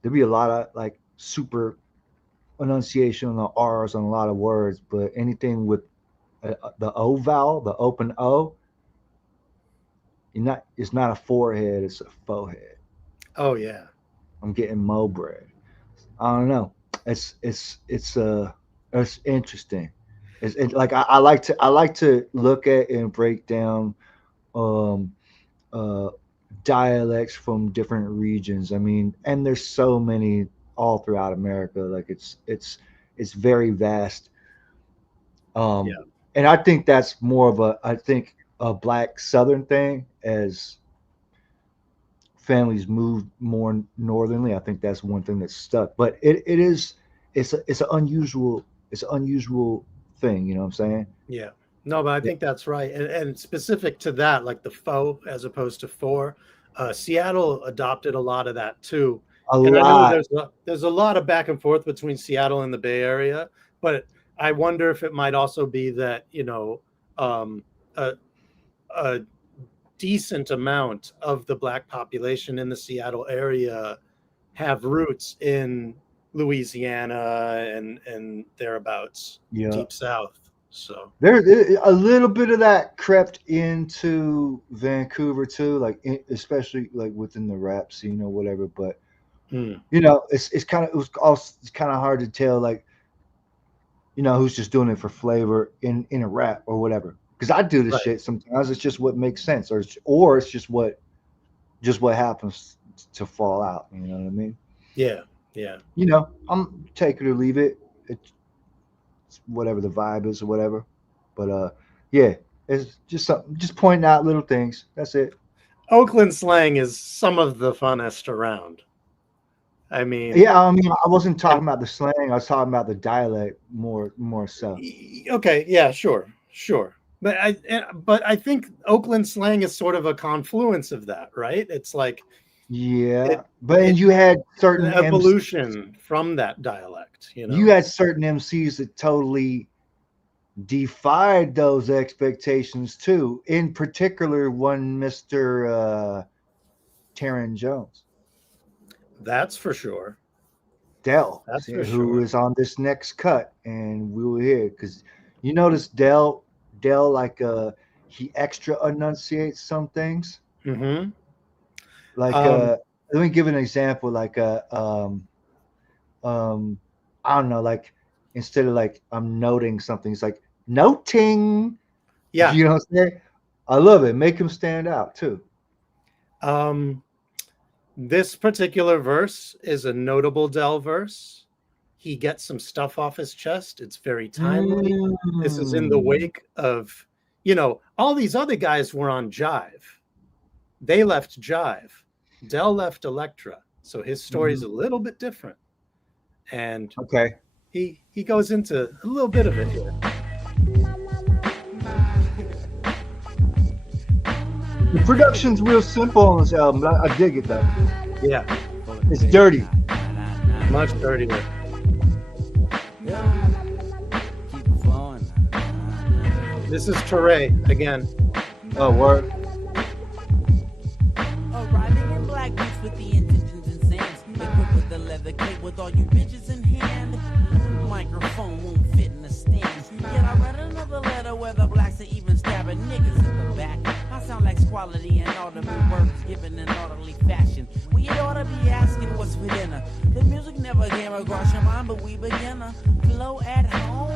there'd be a lot of like super enunciation on the R's on a lot of words, but anything with the O vowel, the open O, it's not a forehead, it's a forehead. Oh yeah. I'm getting mo bread. I don't know. It's interesting. Like I like to look at and break down um uh dialects from different regions. I mean, and there's so many all throughout America. Like it's very vast. Yeah. And I think that's more of a black Southern thing. As families move more northernly, I think that's one thing that's stuck. But it's an unusual thing. You know what I'm saying? Yeah. No, but I think that's right. And specific to that, like the faux as opposed to for, Seattle adopted a lot of that too. A And I know lot. there's a lot of back and forth between Seattle and the Bay Area, but I wonder if it might also be that, a, a decent amount of the black population in the Seattle area have roots in Louisiana and thereabouts, Yeah. deep south. So There, a little bit of that crept into Vancouver too, like especially like within the rap scene or whatever. But it's kind of it's kind of hard to tell, like, who's just doing it for flavor in a rap or whatever. Because I do this Right. shit sometimes. It's just what makes sense, or it's just what happens to fall out. You know what I mean? Yeah, yeah. I'm take it or leave it. It's whatever the vibe is or whatever. But yeah, it's just something, just pointing out little things. That's it. Oakland slang is some of the funnest around. I mean, Yeah, I mean, I wasn't talking about the slang. I was talking about the dialect more so. okay, yeah, sure. But I think Oakland slang is sort of a confluence of that, right? It's like Yeah, and you had certain evolution from that dialect. You had certain MCs that totally defied those expectations too. In particular, one Mr. Taron Jones. That's for sure. Dell, That's for who sure. is on this next cut, and we will hear, because you notice Dell like he extra enunciates some things. Mm-hmm. Like let me give an example. Like I don't know, like instead of like I'm noting something, it's like noting. Yeah. You know what I'm saying? I love it. Make him stand out too. This particular verse is a notable Dell verse. He gets some stuff off his chest. It's very timely. This is in the wake of, all these other guys were on Jive. They left Jive. Dell left Electra. So his story is a little bit different. And okay, he goes into a little bit of it here. The production's real simple on this album, but I dig it though. Yeah. It's dirty. Much dirtier. This is Teray again. Oh, word. Arriving in black boots with the intentions and sands, equipped with the leather cape with all you bitches in hand. Microphone won't fit in the stands. Yet I read another letter where the blacks are even stabbing niggas in the back. I sound like squality and audible words given in orderly fashion. We ought to be asking what's for dinner. The music never came across your mind, but we beginner flow at home.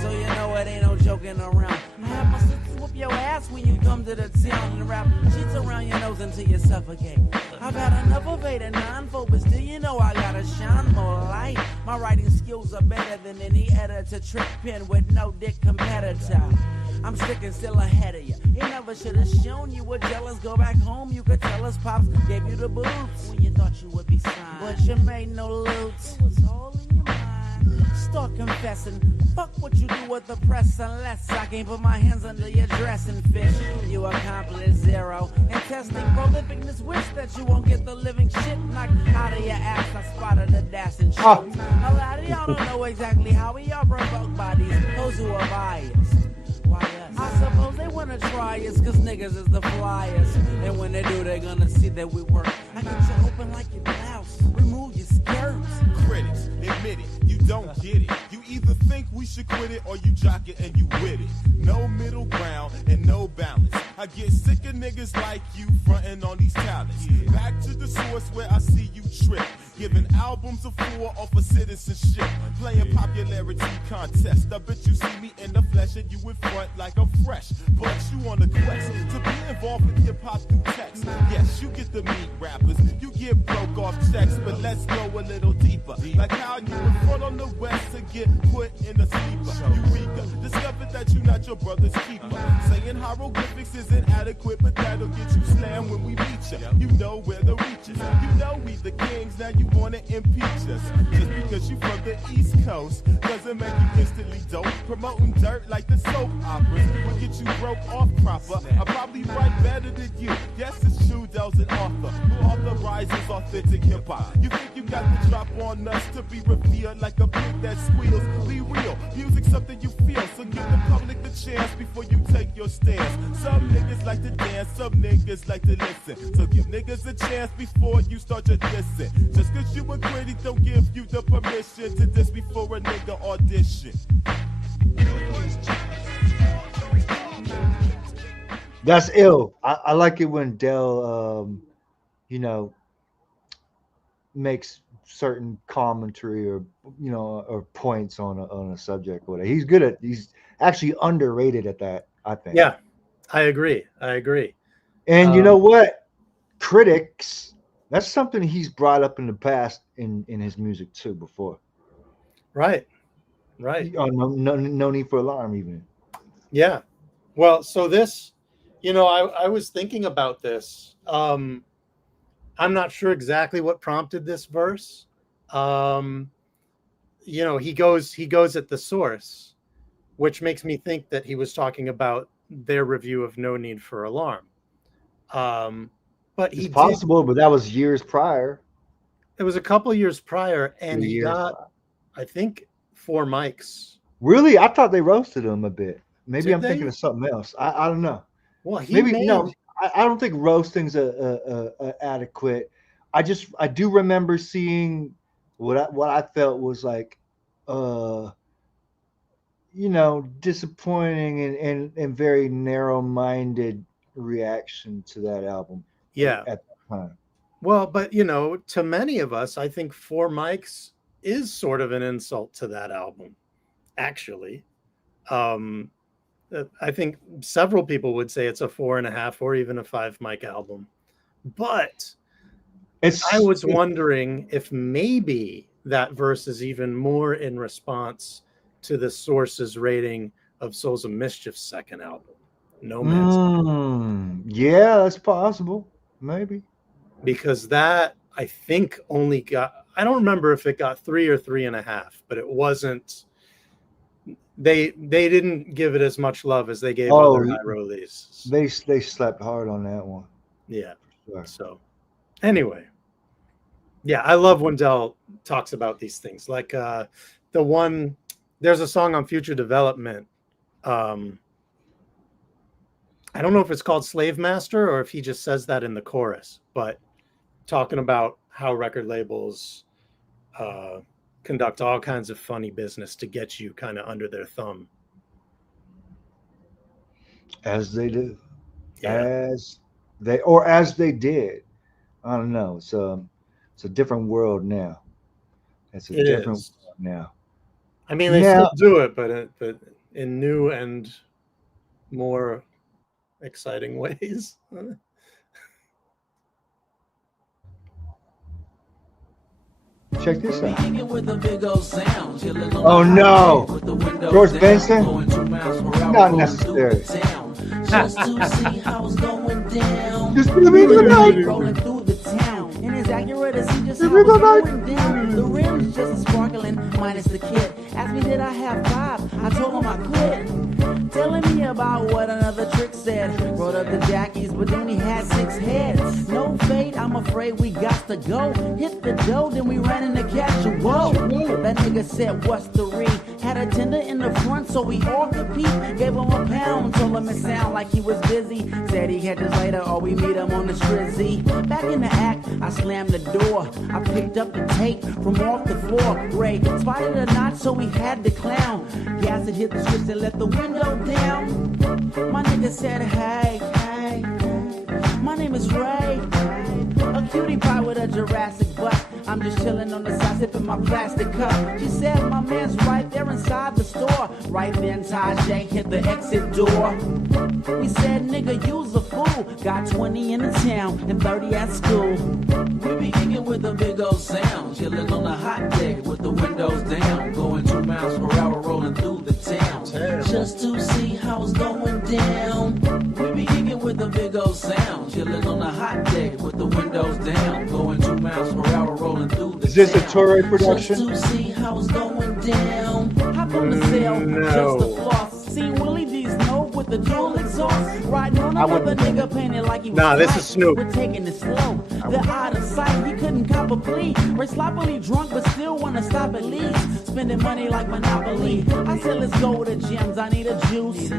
So you know it ain't no joking around. I have my sisters whoop your ass when you come to the town and wrap shits around your nose until you suffocate. I've had enough of 8 and 9 folk, but still you know I gotta shine more light. My writing skills are better than any editor trick pen with no dick competitor. I'm sticking still ahead of you. You never should have shown you were jealous. Go back home, you could tell us pops gave you the boots when you thought you would be signed, but you made no loot. It was all in your mind. Start confessing. Fuck what you do with the press unless I can put my hands under your dress and fish. You accomplish 0 and testing prolificness. Wish that you won't get the living shit knocked out of your ass. I spotted a dash and shit. A lot of y'all don't know exactly how we are provoked by those who are biased. I suppose they wanna try us, cause niggas is the flyers. And when they do, they're gonna see that we work. I get you open like your blouse, remove your skirts. Critics, admit it, you don't get it. You either think we should quit it or you jock it and you with it. No middle ground and no balance. I I get sick of niggas like you frontin' on these talents. Back to the source where I see you trip. Giving albums a 4 off of citizenship. Playing popularity contest. I bet you see me in the flesh and you in front like I'm fresh. But you on a quest to be involved in hip hop through text. Yes, you get the meat rappers. You get broke off checks. But let's go a little deeper. Like how you in front on the west to get put in a sleeper. Eureka. Discovered that you not your brother's keeper. Saying hieroglyphics is inadequate, but that'll get you slammed when we meet ya. You know where the reach is. You know we the kings, now you wanna impeach us. Just because you from the East Coast doesn't make you instantly dope. Promoting dirt like the soap operas will get you broke off proper. I probably write better than you. Yes, it's true, Dell's an author who authorizes authentic hip hop. You think you got the drop on us to be revealed like a pig that squeals? Be real, music's something you feel, so give the public the chance before you take your stance. Some niggas like to dance, some niggas like to listen. So give niggas a chance before you start your dissing. Just cause you a critic don't give you the permission to diss before a nigga audition. That's ill. I like it when Dell, you know, makes certain commentary or or points on a subject. Or whatever. He's good at. He's actually underrated at that. I think. Yeah, I agree. And you know what? Critics. That's something he's brought up in the past in his music too. Before. Right. Oh, no need for alarm even. Yeah. Well, so this, I was thinking about this. I'm not sure exactly what prompted this verse. He goes at the source, which makes me think that he was talking about their review of No Need for Alarm. But it's possible, but that was years prior. It was a couple years prior, and he got, I think, 4 mics. Really? I thought they roasted him a bit. Maybe Did I'm they? thinking of something else. I don't know. Well, I don't think roasting's a adequate. I do remember seeing what I felt was like, disappointing and very narrow-minded reaction to that album. Yeah. At that time. Well, but to many of us, I think 4 mics is sort of an insult to that album, actually. I think several people would say it's a 4.5 or even a 5 mic album. But I was wondering if maybe that verse is even more in response to the Source's rating of Souls of Mischief's second album, No Man's. Yeah, that's possible. Maybe. Because that, I think, only got, I don't remember if it got 3 or 3.5, but it wasn't, they didn't give it as much love as they gave other high releases. They slept hard on that one. Yeah. Sure. So anyway, yeah, I love when Del talks about these things. Like there's a song on Future Development. I don't know if it's called Slave Master or if he just says that in the chorus, but talking about how record labels conduct all kinds of funny business to get you kind of under their thumb. As they do. Yeah. As they did. I don't know. It's a different world now. It's a different world now. I mean, they still do it, but in new and more exciting ways. Check this out. Oh no! George Benson? Not necessary. Just to see how it's going down. Just to be the night. Rolling through the town. And it's accurate to see just how it's going down. The rim's just sparkling, minus the kit. Asked me did I have 5? I told him I could. Telling me about what another trick said. Brought up the jackies, but then he had 6 heads. No fate, I'm afraid we got to go. Hit the dough, then we ran in the cash. Whoa, that nigga said, what's the read? Had a tender in the front, so we all compete. Gave him a pound, told him it sound like he was busy. Said he had this later, or we meet him on the strizzy. Back in the act, I slammed the door. I picked up the tape from off the floor. Ray spotted a knot, so we had the clown. Gas had hit the strips and let the window down. My nigga said, hey, My name is Ray, a cutie pie with a Jurassic butt. I'm just chilling on the side, sipping my plastic cup. She said my man's right there inside the store. Right then, Tajay hit the exit door. He said, nigga, you's a fool. Got 20 in the town and 30 at school. We be kicking with a big old sound, chilling on a hot day with the windows down, going 2 miles per hour, rolling through the town, just to see how it's going down. We be kicking with a big old sound, chilling on a hot day with the windows down, going 2 miles per hour, rolling through the Is this a town, Torre production? just to see how it's going down. Hop on the sail, just to floss. Seen Willie D's note with the dual exhaust, riding on another nigga painted like he was Nah, this is white. Snoop. We're taking it slow. They're out of sight. He couldn't cop a plea. We're sloppily drunk, but still wanna stop at least. Spending money like Monopoly. I said, let's go to gyms. I need a juice.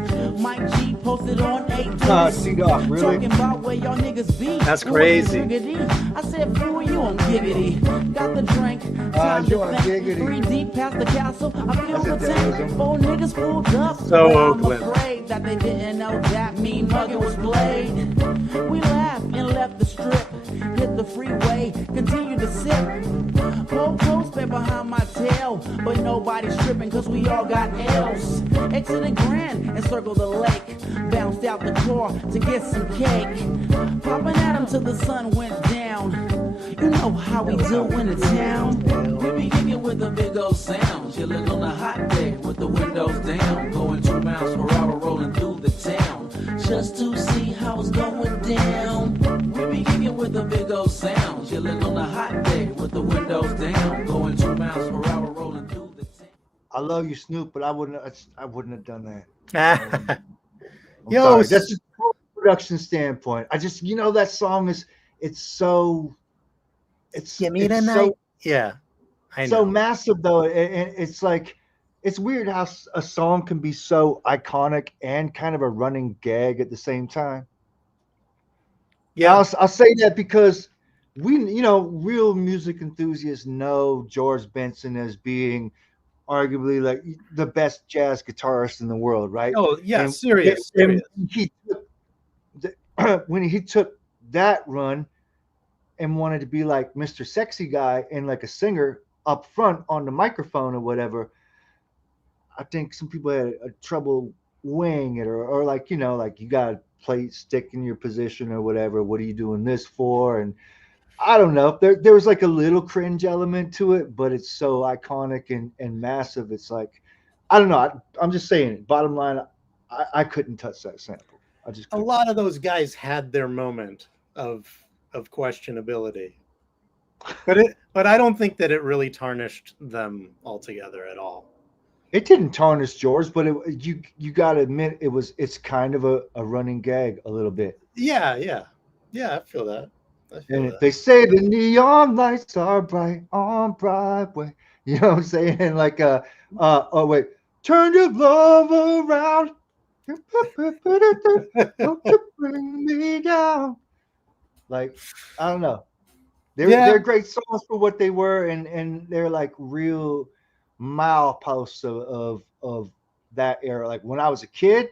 Mike G posted on 8 see, Doc, really? Talking about where y'all niggas be. That's Who crazy. was Giggity? I said, fool, you on giggity. Got the drink. You on giggity. 3 deep past the castle. I feel That's the a tank. delism. 4 niggas pulled up. So but Oakland. I'm afraid that they didn't know that mean mugger was played. We laughed and left the strip. Hit the freeway, continued to sip. Popo spent behind my tail, but nobody's tripping cause we all got L's. Exited Grand and circled the lake. Bounced out the car to get some cake. Popping at 'em till the sun went down. You know how we do in the town. We be kicking with a big old sound, chilling on a hot day with the windows down, going 2 miles per hour, rolling through the town, just to see how it's going down. We be kicking with a big old sound, chilling on a hot day with the windows down, going 2 miles per hour, rolling through the town. I love you, Snoop, but I wouldn't have done that. I'm Yo, sorry. That's just from a production standpoint. I just, that song it's so give me the it's night. so, Yeah, I know. so massive though, and it's like it's weird how a song can be so iconic and kind of a running gag at the same time. Yeah, I'll say that because we, real music enthusiasts know George Benson as being arguably like the best jazz guitarist in the world, right? oh yeah, And- serious. and when he took that run and wanted to be like Mr. Sexy Guy and like a singer up front on the microphone or whatever, I think some people had a trouble weighing it, or like, like you got to stick in your position or whatever. What are you doing this for? And I don't know. There was like a little cringe element to it, but it's so iconic and massive. It's like, I don't know. I'm just saying, bottom line, I couldn't touch that sample. I just A couldn't. lot of those guys had their moment of questionability, but I don't think that it really tarnished them altogether at all. It didn't tarnish George, but you got to admit it's kind of a running gag a little bit. Yeah, I feel that. And they say the neon lights are bright on Broadway. You know what I'm saying? Like, oh wait, turn your love around. Don't you bring me down. Like, I don't know. They're great songs for what they were, and they're like real mileposts of that era. Like when I was a kid,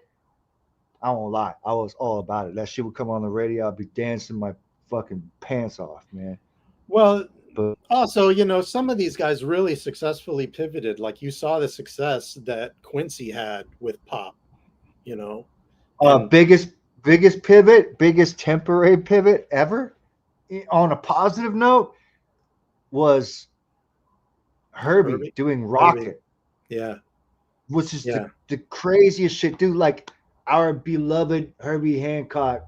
I won't lie, I was all about it. That shit would come on the radio, I'd be dancing my fucking pants off, man. Well, But also, some of these guys really successfully pivoted. Like you saw the success that Quincy had with pop, And- biggest pivot, biggest temporary pivot ever on a positive note was Herbie doing Rocket. Yeah. Which is the craziest shit, dude. Like our beloved Herbie Hancock,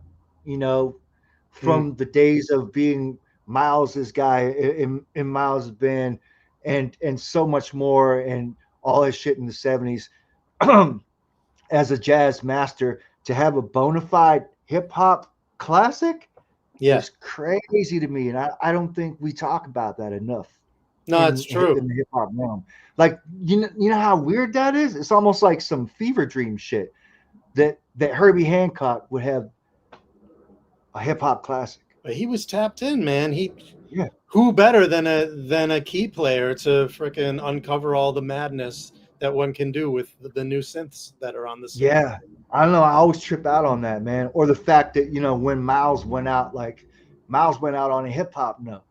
from the days of being Miles's guy in Miles' band and so much more, and all his shit in the 70s as a jazz master, to have a bona fide hip hop classic is crazy to me. And I don't think we talk about that enough. No, it's true. In the hip hop realm. Like, you know how weird that is? It's almost like some fever dream shit that Herbie Hancock would have a hip hop classic. But he was tapped in, man. Who better than a key player to frickin' uncover all the madness that one can do with the new synths that are on the scene. Yeah, I don't know. I always trip out on that, man. Or the fact that, you know, when Miles went out on a hip hop note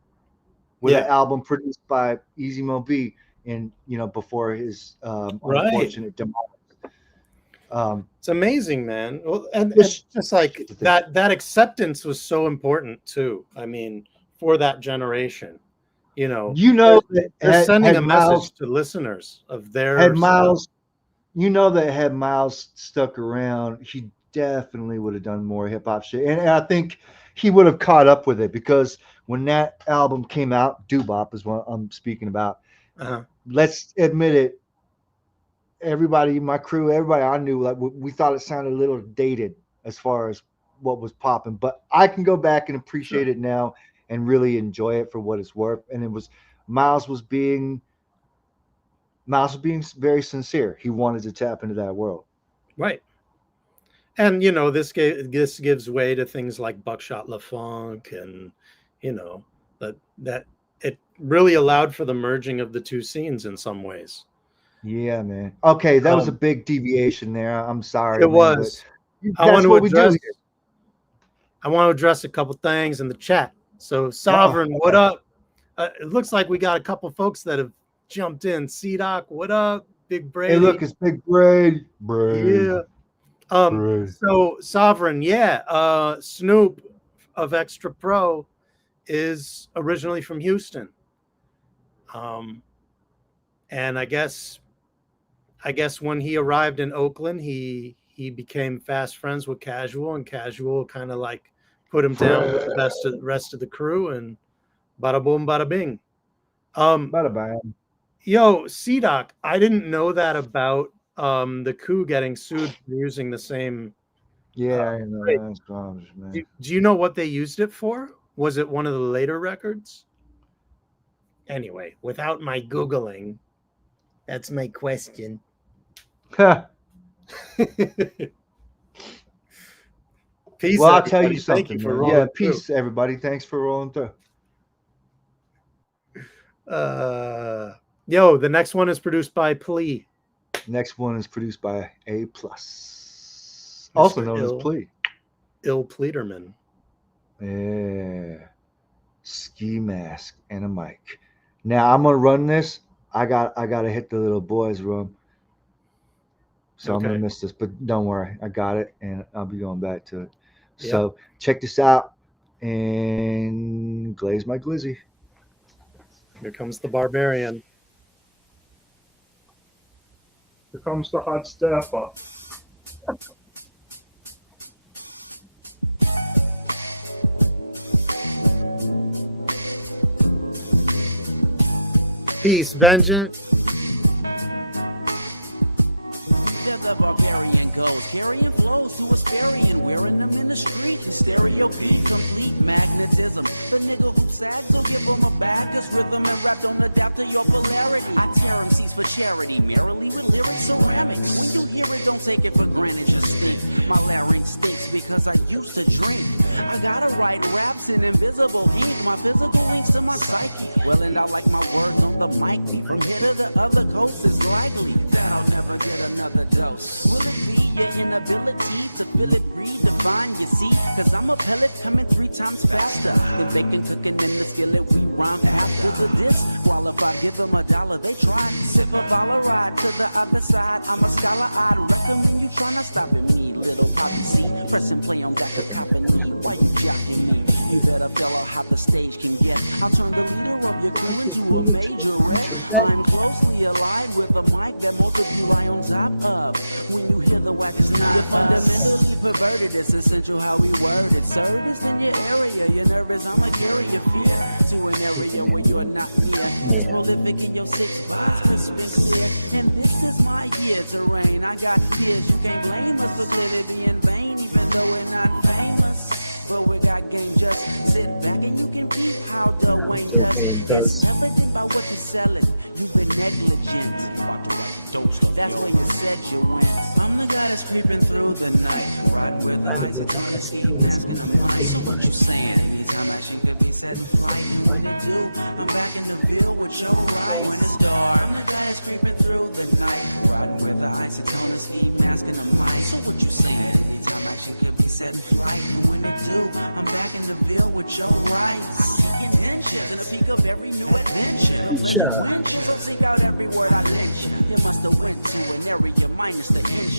with an album produced by Easy Mo B, and, you know, before his unfortunate demise. It's amazing, man. Well, and just like that acceptance was so important too. I mean, for that generation, you know, they're sending a message to listeners of their had Miles. You know that had Miles stuck around, he definitely would have done more hip hop shit, and I think he would have caught up with it, because when that album came out, Doo-Bop is what I'm speaking about. Let's admit it. Everybody, my crew, everybody I knew, like, we thought it sounded a little dated as far as what was popping, but I can go back and appreciate it now and really enjoy it for what it's worth. And it was Miles was being very sincere. He wanted to tap into that world, right? And you know, this gives way to things like Buckshot LaFunk, and you know that it really allowed for the merging of the two scenes in some ways. Yeah, man. Okay, that was a big deviation there. I'm sorry. It was. I want to address a couple things in the chat. So, Sovereign, what up? It looks like we got a couple folks that have jumped in. C-Doc, what up? Big Brady. Hey, look, it's Big Brady. Yeah. So, Sovereign, Snoop of Extra Pro is originally from Houston. And I guess when he arrived in Oakland, he became fast friends with Casual, and Casual kind of like put him down with the rest of the crew, and bada boom, bada bing. Bada bang. Yo, C-Doc, I didn't know that about the Coup getting sued for using the same. Yeah, I know. That's bombs, man. Do you know what they used it for? Was it one of the later records? Anyway, without my Googling, that's my question. Peace. Well, I'll tell you something. Peace, through. Everybody. Thanks for rolling through. Yo, the next one is produced by Plea. Next one is produced by A+, also known as Plea. Ill Pleaderman. Yeah. Ski mask and a mic. Now I'm gonna run this. I gotta hit the little boys' room. So I'm gonna miss this, but don't worry, I got it, and I'll be going back to it. Yep. So check this out and glaze my glizzy. Here comes the barbarian. Here comes the hot stepper. Peace, vengeance. There the barbarian goes, carrying flows to Asperian, wearing them in the street. His stereo P, complete magnetism. The nigga who sags will give him a bag, cause rhythm and rap don't adapt to your polarity. I tear MCs for charity, merrily with lyric ceramics. When you hear it, don't take it for granted, just think. My larynx stinks because I used to drink. I gotta write raps in invisible ink, my physical links to my psyche. Well, and I like my words on the mic beat. From here to the other coast is likely that I'll never get another dose. Will it be your inability to feel it redefine, you see? Cause I'm a pellet coming 3 times faster than bacon cooking in the skillet we rhyme after the disqualified. Give them $1, they try. Sip a volley ride to the other side. I'm a scholar, I'd recommend you try not stopping me. Little poppy C, press and play on that cacophony. Why you jocking me? You better feel out how the stage can get. I'll turn the leader of your crew into a majorette. I'm closely allied with a mic that most of you lie on top of. When you hear the whack, it's not. You're fundamentally perverted. It's essential how we word it. Service in your area. You're nervous, I'ma carry your fear to an area where you're not near. It's prolific in your 6 bars, crisp and clear. And this is my year to reign. I got tears, you can't blame us for clearly being vain, even though we're not famous. But we got game, just sit back and you can peep how Dwayne does it. It's evident by what you're selling. You've been negligent. That's where you said you went. I'm the guy that's creeping through the night, riding with the isotonic ski mask and a mic. So what you saying? Anytime action could be set in flight, and when it do, I'm back in the Ville with your right. When it's dark, I'm the guy that's creeping through the night, riding with the isotonic ski mask and a mic. So what you saying? Anytime action could be set in flight, and when it do, I'm back in the Ville with your rights. I kick in inches in the peak of every new adventure. A pleasant winches, so seek out every word I lent you. You must have went to an area minus the instra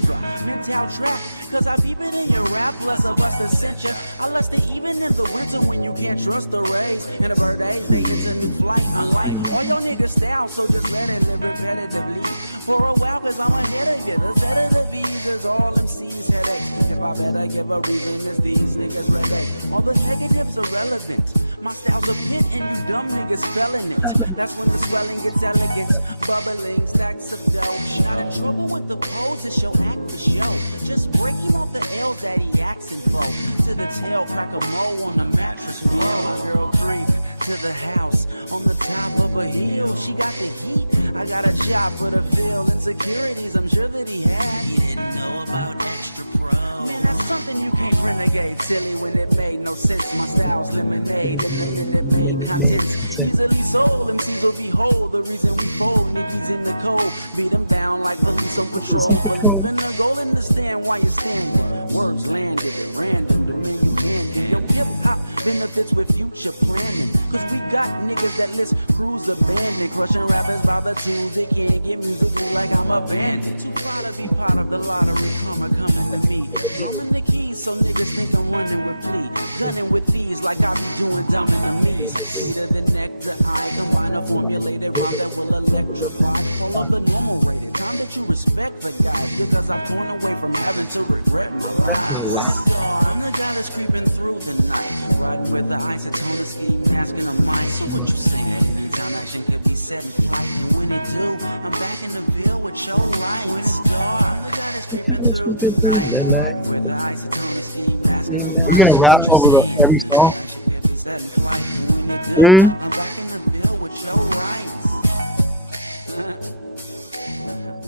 mental track, cause I peep it in your rap, plus a buster sent you. I lust it even in the winter when you can't trust the rays. And the birthdays, they enter new flight, unlike all your niggas style, so just let it live repetitively for a while, cause I'm ahead of you. The set of the V's is all MC's headaches. If I better give a reason, it's these niggas ready. All the negatives are relevant. My style's a pit and you dumb niggas spelling it. That's when the swelling gets elegant, bubbling stacks of dough. Not in trouble with the pose, it's your act for show. Just break him off the L's that he axing for. To the tail, crack a mo on the mattress. Me and my girl creep to the house on the top of a hill. She got the heat, I got a chop for the feel. Insecurities, I'm sure that he had. He didn't know about Extra Pro. Man, that's something you can't renegade. Silly when it made no sense. My style's lemonade and the minute made contents easily sold. MCs will behold the reason we fold. Niggas in the cold, beat them down like police on patrol. For leaving the goal in the stand while you're standing. Words landed at random, the menu handed. Yo, hip hop benefits with future planning. Cause we got niggas that list crews abandoned. Crushing rappers by the twos, they can't get musically like I'm a bandit. Too far to be part of the lottery, karma coming to me. Drumming the keys so niggas think I'm running with plea. Gunning with these like I be doing dumb enemies. Sweeter than nectar, I combine a formulated rhyme that will electrify all of the normal rated time that you respect the guys. Because I've torn away from having to regret my life. When it's dark, I'm the guy that's creeping through the night, riding with the isotonic ski mask and a mic. So what you saying? Anytime action could be set in flight, and when it do, I'm back in the Ville with your right. When it's dark, I'm the guy that's creeping through the night, riding with the isotonic ski mask and a mic. We're gonna rap over every song. Action could be set in flight, and when it do, I'm back in the Ville with your rights.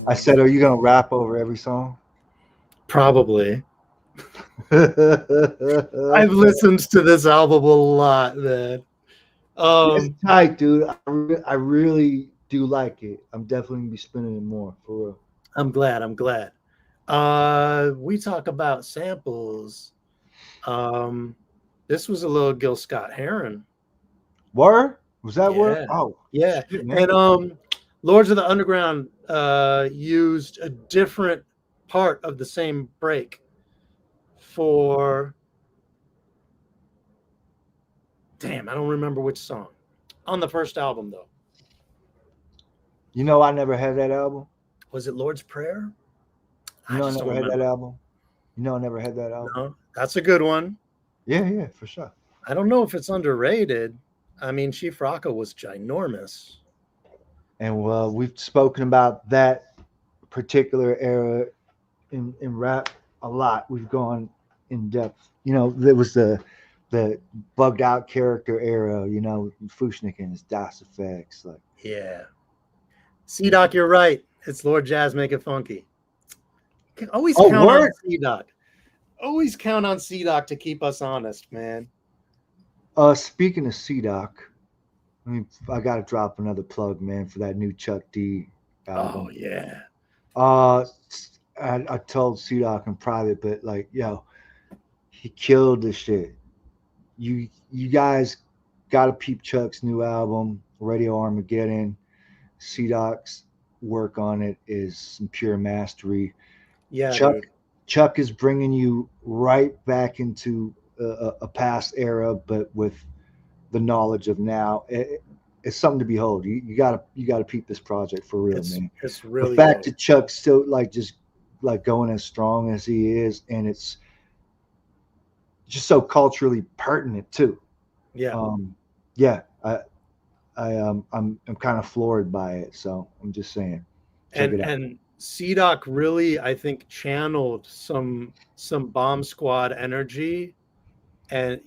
I said, are you gonna rap over every song? Probably. I've listened to this album a lot, man. It's tight, dude. I really do like it. I'm definitely gonna be spinning it more for real. I'm glad. We talk about samples. This was a little Gil Scott Heron. Word? Was that word? Oh, yeah. Shit, man. And Lords of the Underground used a different part of the same break for. Damn, I don't remember which song. On the first album, though. You know, I never had that album. Was it Lord's Prayer? You know, I never had that album. You know, I never had that album. No, that's a good one. Yeah, for sure. I don't know if it's underrated. I mean, Chief Rocka was ginormous. And we've spoken about that particular era in rap a lot. We've gone in depth. You know, there was the bugged out character era, you know, Fushnik and his DOS effects. Like, yeah. C-Doc, you're right. It's Lord Jazz Make It Funky. Always count on C-Doc. Always count on C-Doc to keep us honest, man. Speaking of C-Doc, I got to drop another plug, man, for that new Chuck D album. Oh, yeah. I told C-Doc in private, but like, yo, he killed the shit. You guys got to peep Chuck's new album, Radio Armageddon. C-Doc's work on it is some pure mastery. Yeah, Chuck is bringing you right back into a past era, but with the knowledge of now. It's something to behold. You gotta peep this project for real, man. It's really the fact that Chuck's still just going as strong as he is, and it's just so culturally pertinent too. Yeah. I'm kind of floored by it, so I'm just saying. And C-Doc really, I think, channeled some Bomb Squad energy, and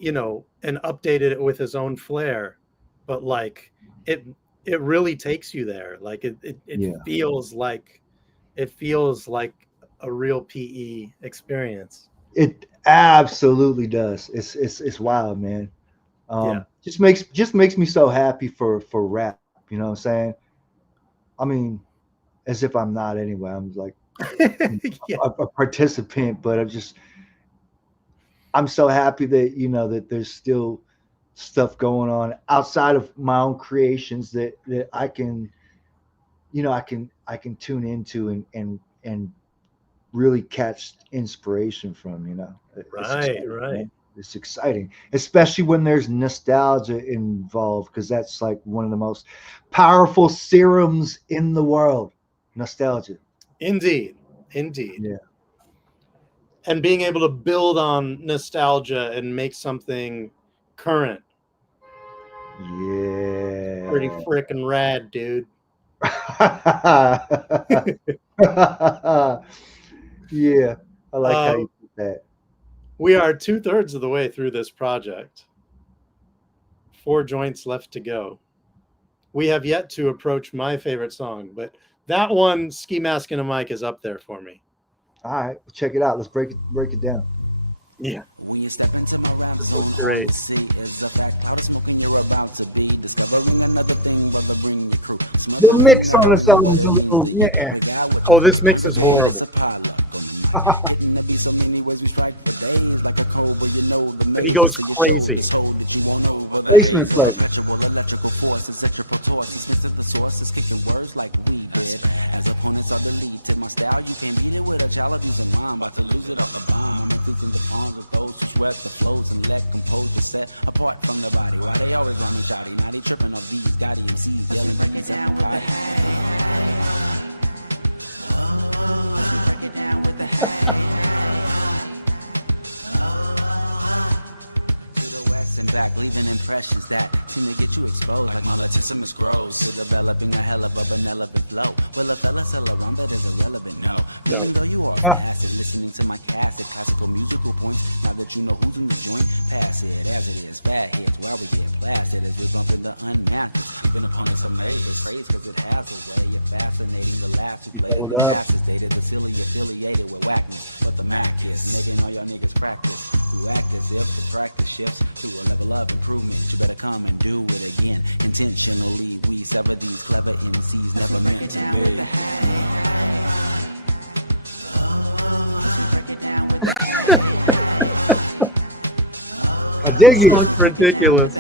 and updated it with his own flair. But like it really takes you there. Like it feels like a real PE experience. It absolutely does. It's wild, man. Yeah. Just makes me so happy for rap. You know what I'm saying? I mean, as if I'm not anyway. I'm like Yeah. a participant, but I'm so happy that that there's still stuff going on outside of my own creations that I can I can tune into and really catch inspiration from. It's Right, exciting, right. man. It's exciting, especially when there's nostalgia involved, because that's like one of the most powerful serums in the world. Nostalgia. Indeed. Indeed. Yeah. And being able to build on nostalgia and make something current. Yeah. Pretty freaking rad, dude. Yeah. I like how you put that. We are 2/3 of the way through this project. 4 joints left to go. We have yet to approach my favorite song, but that one, Ski Mask and a Mic, is up there for me. All right, check it out. Let's break it down. Yeah. When you step into my rap zone, all you see is a fat cloud of smoke and you're about to be discovering another thing, brother, bring your crew. The mix on the song is a little, this mix is horrible. It's a potluck on the mic. Hitting the beat so many ways we strike for days, like a cobra, the maze. He goes so you crazy. show this hole that you won't over the haze of perpetual electrical forces at your protorsis. Next to the source is kicking words like we did. As opponents are deleted, my style, you can't beat it with a child abusing mom. About to lose it off the bomb. I'm including the palms of those who sweat the flows and let composure set apart from the body. Why they always running shoddy? Now they tripping off these Gotti MCs yelling break it down with the hey. Break it down with the and back, leaving impressions that seem to get you exposed like my latissimus grows to developing a hell of a benevolent flow. Will a fella sell around that is irrelevant? No. Feeling though you are passive, listening to my cassette, classical musical points. Now that you know who's in the joint, pass it as it is. Fat hits while we get blasted as we bump in the unmatched. Even opponents are made with praise because it has a way of fascinating. The last who played it, the past is dated, the silly affiliated with whackness. But the Mac is making all y'all niggas practice. Who act as if the practice shifts to a level of improvement. You better come and do it again. Intentionally, we sever these clever MCs never meant to be. I dig it. It's ridiculous.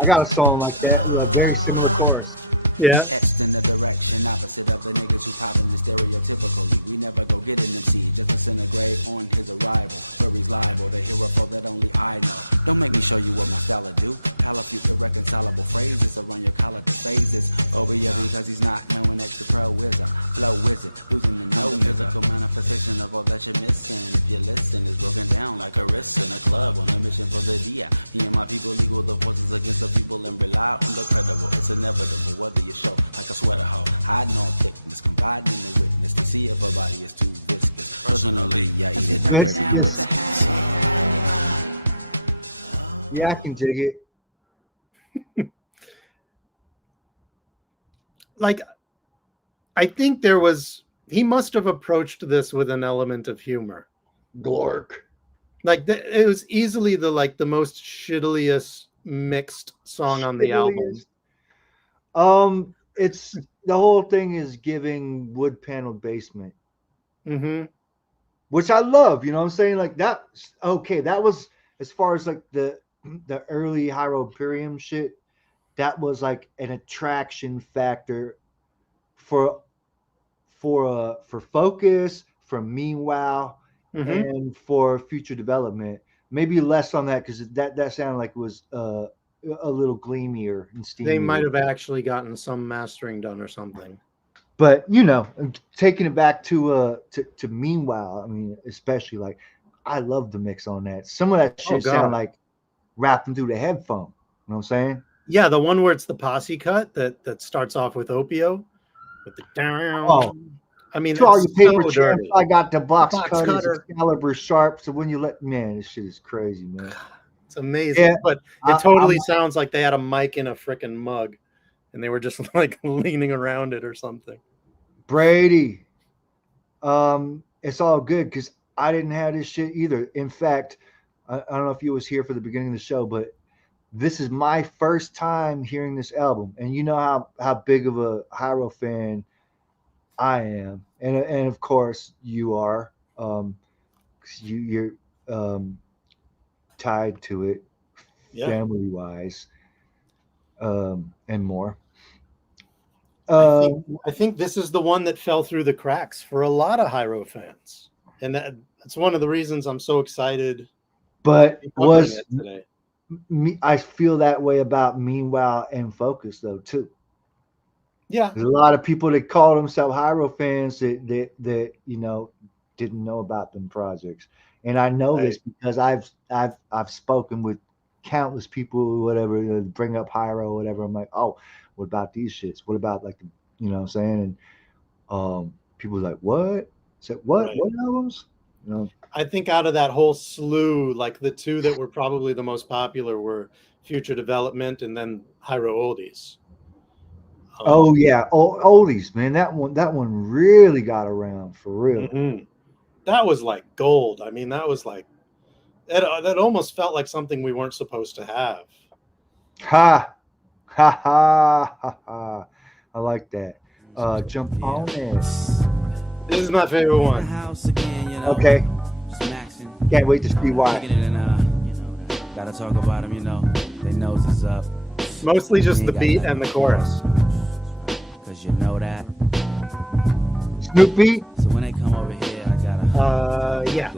I got a song like that with a very similar chorus. Yeah. Etched in the direction opposite of the niggas who poppin' the stereotypically. We never go get an MC, just disintegrate on his arrival. Where he's liable to hear a flow that only I know. Don't make me show you what my style will do. Pal a few irreconcilable phrases around your collar to phases. Phobia because he's not knowing extra pro is a flow wizard. Losing the no physical manifestation of all that you're missing. If you listen, it's broken down like a wrist in a club on a mission for the DI. Me and my people equal the forces against the people and rely on the credible. It's inevitable whether you show like a sweater hoe, hiding all thickness, confiding in the witness to see if her body is too viscous. Personally, I eat it with biscuits. Yeah, I can dig it. Like, I think he must have approached this with an element of humor. Glork. Like, it was easily the most shittiliest mixed song on the album. It's the whole thing is giving wood paneled basement, which I love. You know what I'm saying? Like that. Okay, that was as far as like the early Hyroperium shit. That was like an attraction factor for Focus, for Meanwhile, and for future development. Maybe less on that because that sounded like it was a little gleamier and steamier. They might have actually gotten some mastering done or something. But taking it back to Meanwhile, I mean, especially like I love the mix on that. Some of that shit sound like rapping through the headphone. You know what I'm saying? Yeah, the one where it's the posse cut that starts off with Opio, with the down. Oh, I mean, to all your paper so champs, dirty. I got the box cutters, cutter. Excalibur sharp. So when you this shit is crazy, man. It's amazing, Yeah, but it totally sounds like they had a mic in a freaking mug, and they were just like leaning around it or something. Brady, it's all good because I didn't have this shit either. In fact, I don't know if you was here for the beginning of the show, but this is my first time hearing this album, and you know how big of a Hyro fan I am, and of course you are. You're tied to it, family wise, and more. I think this is the one that fell through the cracks for a lot of Hyro fans, and that's one of the reasons I'm so excited. But was it today. Me, I feel that way about Meanwhile and Focus though too. Yeah, there's a lot of people that call themselves Hyro fans that you know didn't know about them projects, and I know this because I've spoken with countless people or whatever bring up Hyro or whatever. I'm like, oh, what about these shits? What about like the, you know what I'm saying? And people are like, what? Said what? Right. What albums? You know. I think out of that whole slew, like the two that were probably the most popular were Future Development and then Hyro Oldies. Oh yeah, Oldies, man. That one really got around for real. Mm-hmm. That was like gold. I mean, that was like that almost felt like something we weren't supposed to have. Ha ha ha ha ha. I like that. Jump on it. This is my favorite one. Okay. Can't wait to see why. Gotta talk about them, you know. Their nose is up. Mostly just the beat and the chorus. Cause you know that. Snoopy. So when they come over here, I gotta. Yeah.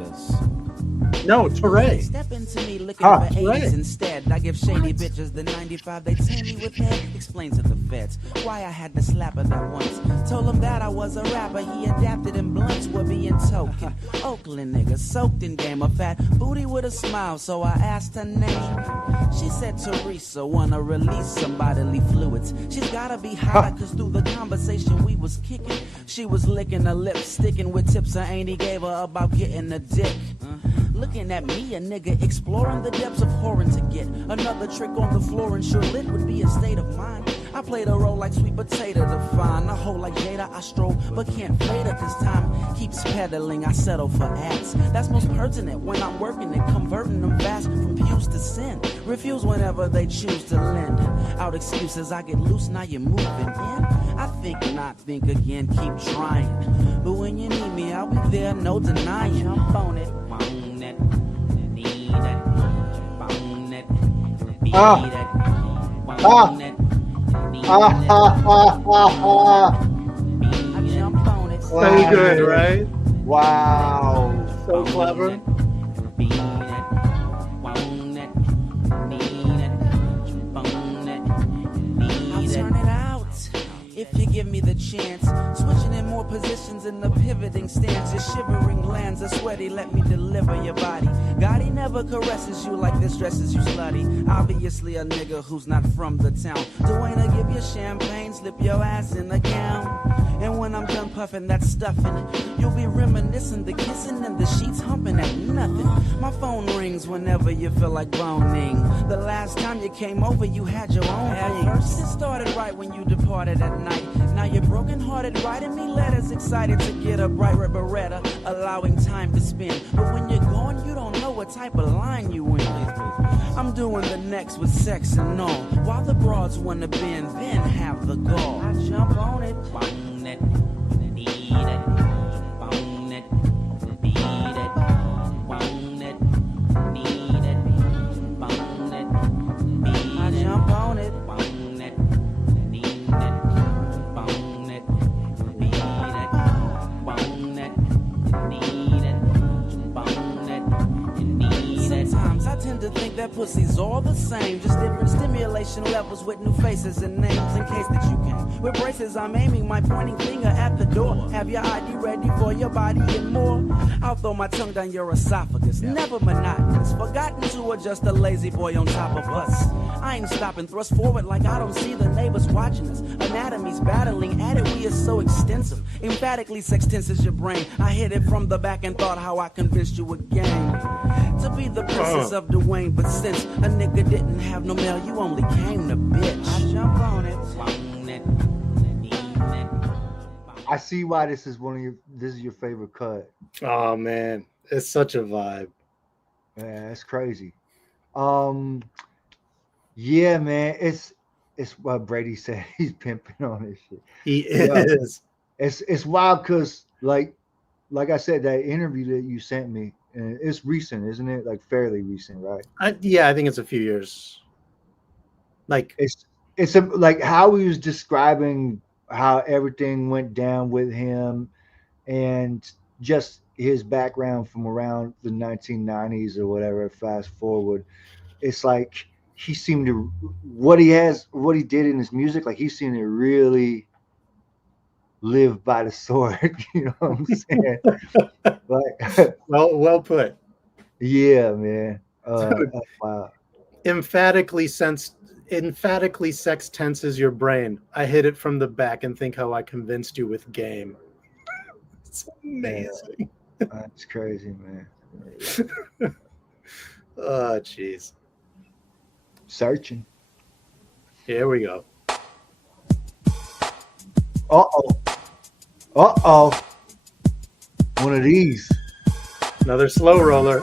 No, Teray. Step into me looking for 80s instead. I give shady bitches the 95 they tell me with head. Explain to the feds why I had to slap her that once. Told him that I was a rapper. He adapted and blunts were being token. Oakland nigga soaked in game. A fat booty with a smile, so I asked her name. She said Teresa, wanna release some bodily fluids. She's gotta be high, cause through the conversation we was kicking, she was licking her lips, sticking with tips her auntie gave her about getting a dick. Looking at me, a nigga exploring the depths of whoring to get another trick on the floor, and sure lit would be a state of mind. I played a role like sweet potato to find a hole like Jada. I stroll, but can't fade her cause time keeps pedaling. I settle for acts. That's most pertinent when I'm working and converting them fast from pews to sin. Refuse whenever they choose to lend out excuses. I get loose, now you're moving in. I think not, think again, keep trying. But when you need me, I'll be there, no denying. Jump on it. So good, right? Wow. So clever. If you give me the chance, switching in more positions in the pivoting stance, your shivering glands are sweaty, let me deliver your body. God, he never caresses you like this dresses you slutty. Obviously a nigga who's not from the town. Dwayne, give you champagne, slip your ass in the gown. And when I'm done puffing that stuff in it, you'll be reminiscing, the kissing and the sheets humping at nothing. My phone rings whenever you feel like boning. The last time you came over, you had your own thing. First it started right when you departed at night. Now you're broken-hearted, writing me letters, excited to get a bright red Beretta, allowing time to spin. But when you're gone, you don't know what type of line you in. I'm doing the next with sex and all, while the broads wanna bend, then have the gall. I jump on it. I jump on it. Sometimes I tend to think that pussy's all the same, just different stimulation levels with new faces and names. In case that you can, with braces I'm aiming my pointing finger at the door. Have your ID ready for your body and more. I'll throw my tongue down your esophagus, never monotonous, forgotten to adjust a lazy boy on top of us. I ain't stopping, thrust forward like I don't see the neighbors watching us. Anatomies battling at it, we are so extensive. Emphatically sex tenses your brain. I hit it from the back and thought how I convinced you again to be the princess of Dwayne. But since a nigga didn't have no mail, you only came to bitch. I jump on it. I see why this is your favorite cut. Oh man, it's such a vibe. Yeah, that's crazy. Yeah, man, it's what Brady said. He's pimping on this shit. He Yo, is. it's wild because like I said, that interview that you sent me, and it's recent, isn't it? Like fairly recent, right? Yeah, I think it's a few years. Like It's like how he was describing how everything went down with him, and just his background from around the 1990s or whatever. Fast forward, it's like he seemed to what he did in his music. Like he seemed to really live by the sword. You know what I'm saying? Like, well put. yeah, man. Dude, Wow. emphatically sex tenses your brain. I hit it from the back and think how I convinced you with game. It's amazing. That's crazy, man. Oh, jeez. Searching. Here we go. Uh-oh. One of these. Another slow roller.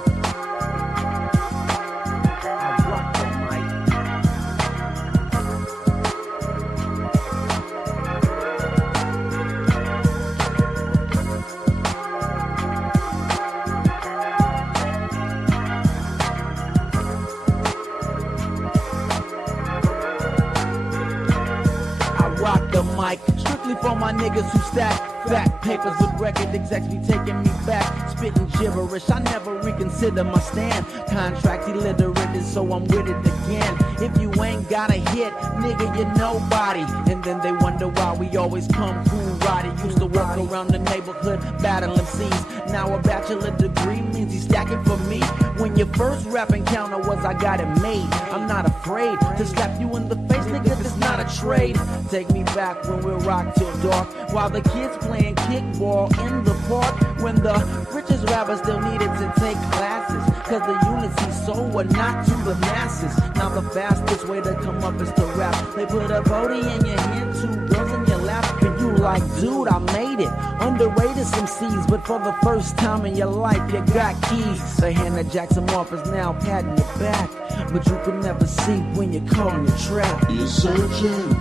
Strictly for my niggas who stack fat papers with record execs be taking me back. Spitting gibberish, I never reconsider my stand. Contract illiterate, so I'm with it again. If you ain't got a hit, nigga, you're nobody. And then they wonder why we always come cool riding. Used to walk around the neighborhood battling scenes. Now a bachelor degree means he's stacking for me. When your first rap encounter was I got it made. I'm not afraid to slap you in the face, nigga, it's not a trade. Take me back when we rock till dark, while the kids playing kickball in the park. When the richest rappers still needed to take classes, cause the unity soul were not to the masses. Now the fastest way to come up is to rap. They put a booty in your hand, 2 girls in your lap, and you like, dude, I made it. Underrated some C's, but for the first time in your life, you got keys. The hand that Jackson offers now patting your back, but you can never see when you're caught in the trap. You're searching.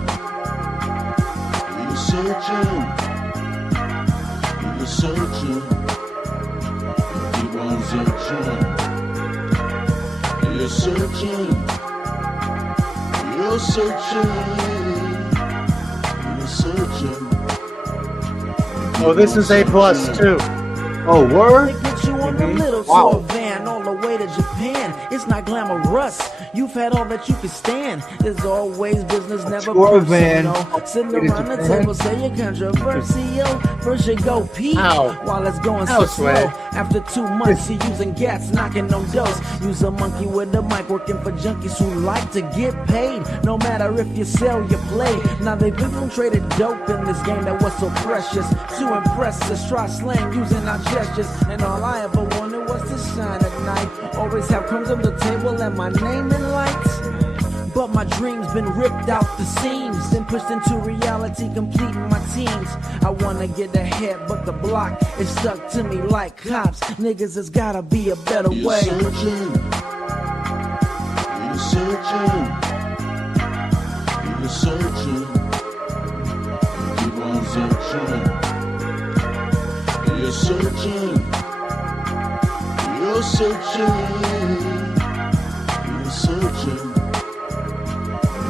You're searching. You're searching. You keep on searching. You're searching. You're searching. You're searching. Oh, this is A+ too. Oh, word? They put you on the little tour van all the way to Japan. It's not glamorous. You've had all that you can stand. There's always business, never tour van. Sitting around the table, say you're controversial. First you go pee while it's going so slow. After 2 months, you're using gats, knocking on doors. Use a monkey with a mic, working for junkies who like to get paid. No matter if you sell, you play. Now they've infiltrated dope in this game that was so precious. To impress us, try slang using our gestures. And all I ever wanted was to shine at night. Always have crumbs on the table and my name in lights. But my dreams been ripped out the seams, then pushed into reality, completing my teams. I wanna get ahead, but the block is stuck to me like cops. Niggas, there's gotta be a better way. You're searching. You're searching. You're searching. You keep on searching. You're searching. You're searching. You're searching.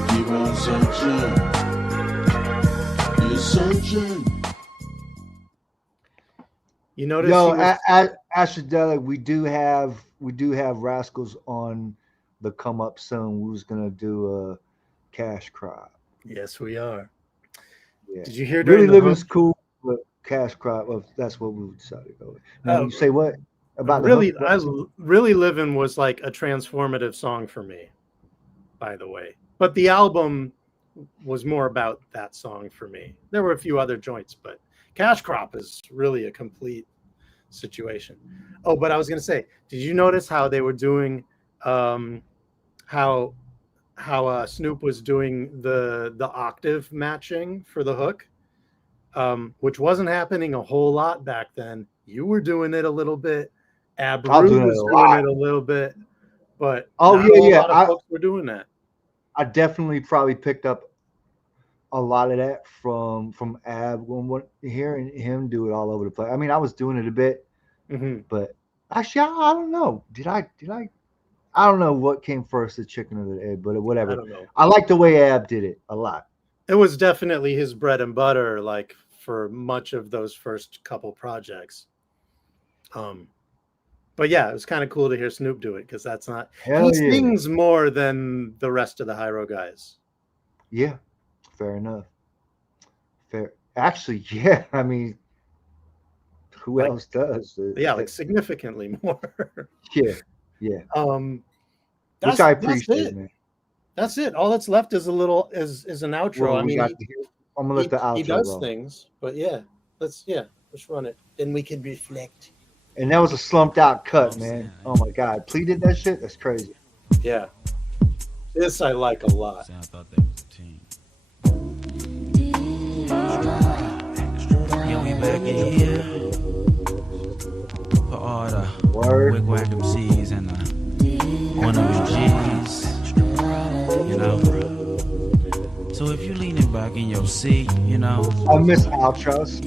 Keep on searching. You're searching. You notice? Yo, Ashadelic, we do have Rascals on the come up soon. We was gonna do a Cash Crop. Yes, we are. Yeah. Did you hear? Really Living's cool, but Cash Crop. Well, that's what we decided to go with. Now, you say what about really? The hook? Really Living was like a transformative song for me, by the way. But the album was more about that song for me. There were a few other joints, but Cash Crop is really a complete situation. Oh, but I was going to say, did you notice how they were doing, how how Snoop was doing the octave matching for the hook, which wasn't happening a whole lot back then. You were doing it a little bit. Abru doing it was a doing lot. it a little bit, but Oh, not yeah, a yeah. lot of folks were doing that. I definitely probably picked up a lot of that from Ab when hearing him do it all over the place. I mean, I was doing it a bit, Mm-hmm. but actually, I don't know. Did I? I don't know what came first, the chicken or the egg, but I whatever. don't know. I like the way Ab did it a lot. It was definitely his bread and butter, like for much of those first couple projects. But yeah, it was kind of cool to hear Snoop do it because that's not Hell he yeah. sings more than the rest of the Hyro guys. Yeah, fair enough. Fair. Actually, yeah. I mean, who Like, else does? yeah, like significantly more. Yeah, yeah. Which That's I that's appreciate, it. man. That's it. All that's left is is an outro. Well, I we mean, got to hear. I'm gonna let the he outro does roll. things, but yeah, let's run it. Then we can reflect. And that was a slumped out cut, man. Oh my god, Plea did that shit. That's crazy. Yeah, this I like a lot. I thought they was a team. Yeah, we back in here for all the Word. wig whack MCs and the wannabe G's, you know. So if you leaning back in your seat, you know, I miss outros.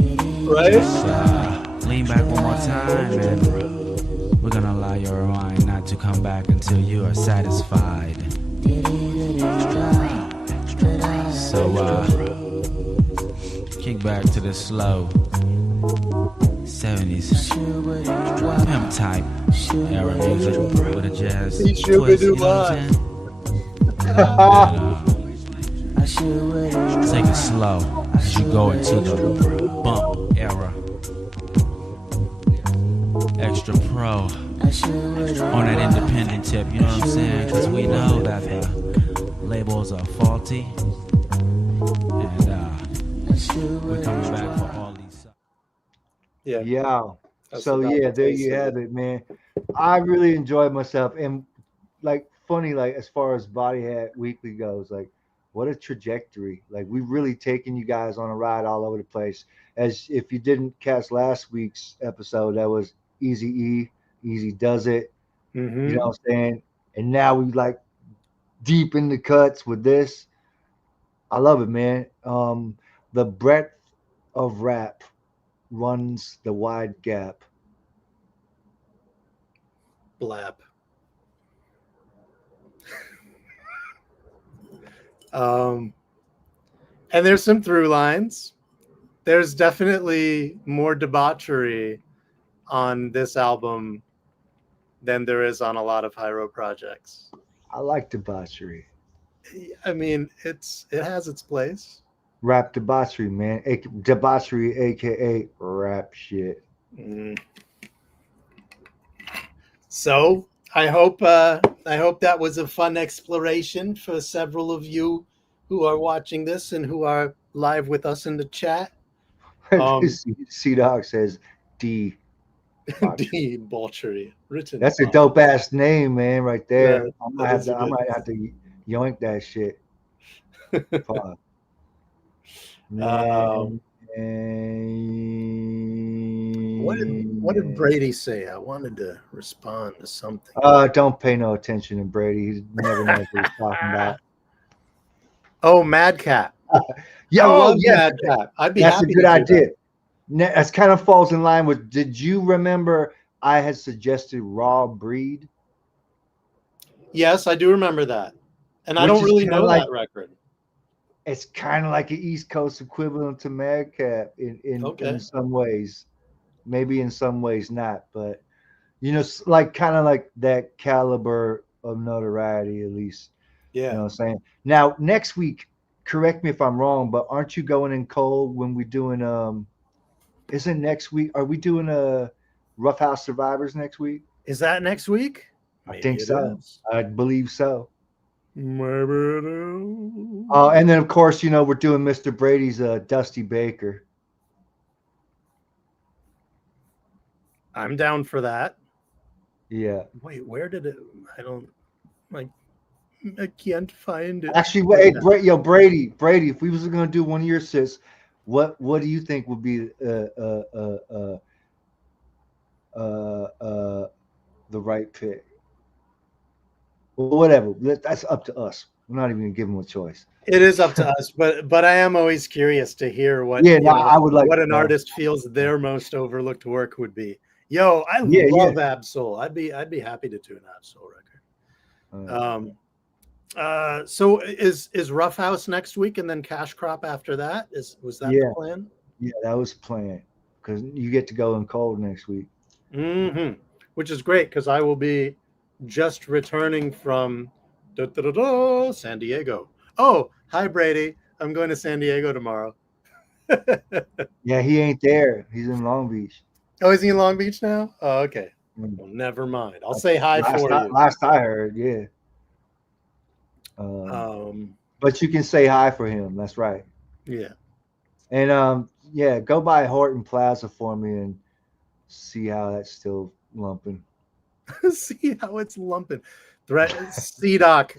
Right? just lean back one more time and we're gonna allow your mind not to come back until you are satisfied. So kick back to the slow 70s pimp type era music with a jazz twist, you know what I'm saying? Take it slow as you go into the bump era. Extra pro on that independent tip, you know what I'm saying? Because we know that the labels are faulty, and we're coming back for all these. Yeah. Yeah. That's So about yeah, the there taste you of have it. it, man. I really enjoyed myself, and like funny, like as far as Body Hat Weekly goes, like what a trajectory! Like we've really taken you guys on a ride all over the place. As if you didn't catch last week's episode, that was Easy E, Easy Does It. Mm-hmm. You know what I'm saying? And now we like deep in the cuts with this. I love it, man. The breadth of rap runs the wide gap. Blap. And there's some through lines. There's definitely more debauchery on this album than there is on a lot of Hyro projects. I like debauchery. I mean, it has its place. Rap debauchery, man. Debauchery, aka rap shit. Mm. So I hope that was a fun exploration for several of you who are watching this and who are live with us in the chat. C Dog says D. Debauchery written. That's a dope ass name, man, right there. Yeah, I might have to yoink that shit. Fuck. Man, What did Brady say? I wanted to respond to something. Don't pay no attention to Brady. He never knows what he's talking about. Oh, Madcap. Yeah, I love yes. Madcap. I'd be That's happy a good to do idea. that. That kind of falls in line with. Did you remember I had suggested Raw Breed? Yes, I do remember that, and I Which don't is really kinda know like- that record. It's kind of like an East Coast equivalent to Madcap in some ways. Maybe in some ways not, but you know, like kind of like that caliber of notoriety, at least. Yeah. You know what I'm saying? Now, next week, correct me if I'm wrong, but aren't you going in cold when we're doing isn't next week? Are we doing a Rough House Survivors next week? Is that next week? I think so. I believe so. Maybe it is. And then of course, you know, we're doing Mr. Brady's Dusty Baker. I'm down for that. Yeah. Wait, where did it? I don't like I can't find it. Actually, wait, hey, Brady, if we was gonna do one of your sits, what do you think would be the right pick? Well, whatever. That's up to us. We're not even gonna give them a choice. It is up to us, but I am always curious to hear what I would like what to an know. artist feels their most overlooked work would be. Yo, I Yeah, love Absol. I'd be happy to do an Absol record. So is Rough House next week and then Cash Crop after that? Was that the plan? Yeah, that was planned because you get to go in cold next week. Mm-hmm. Which is great because I will be just returning from San Diego. Oh, hi Brady. I'm going to San Diego tomorrow. Yeah, he ain't there. He's in Long Beach. Oh, is he in Long Beach now? Oh, okay. Well, never mind. I'll say hi for you. Last I heard, yeah. But you can say hi for him. That's right. Yeah. And go by Horton Plaza for me and see how that's still lumping. See how it's lumping. C-Doc,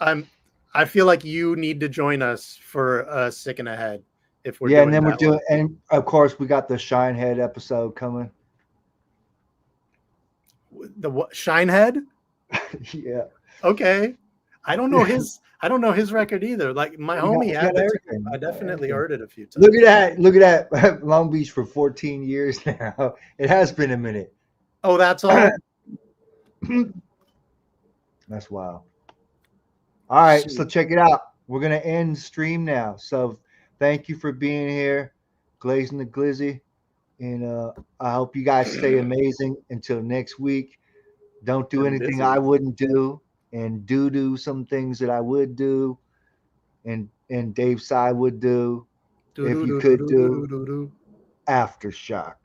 I feel like you need to join us for Sick in a Head if we're doing and then that we're doing one. and of course we got the Shinehead episode coming. The what, Shinehead? Yeah. Okay. I don't know his record either. Like my homie had it. I definitely heard it a few times. Look at that. Long Beach for 14 years now. It has been a minute. Oh, that's all. That's wild. All right, so check it out. We're gonna end stream now. So thank you for being here, Glazing the Glizzy. And I hope you guys stay amazing until next week. Don't do anything I wouldn't do, and do some things that I would do, and Dave Sy would do if you could do. Aftershock.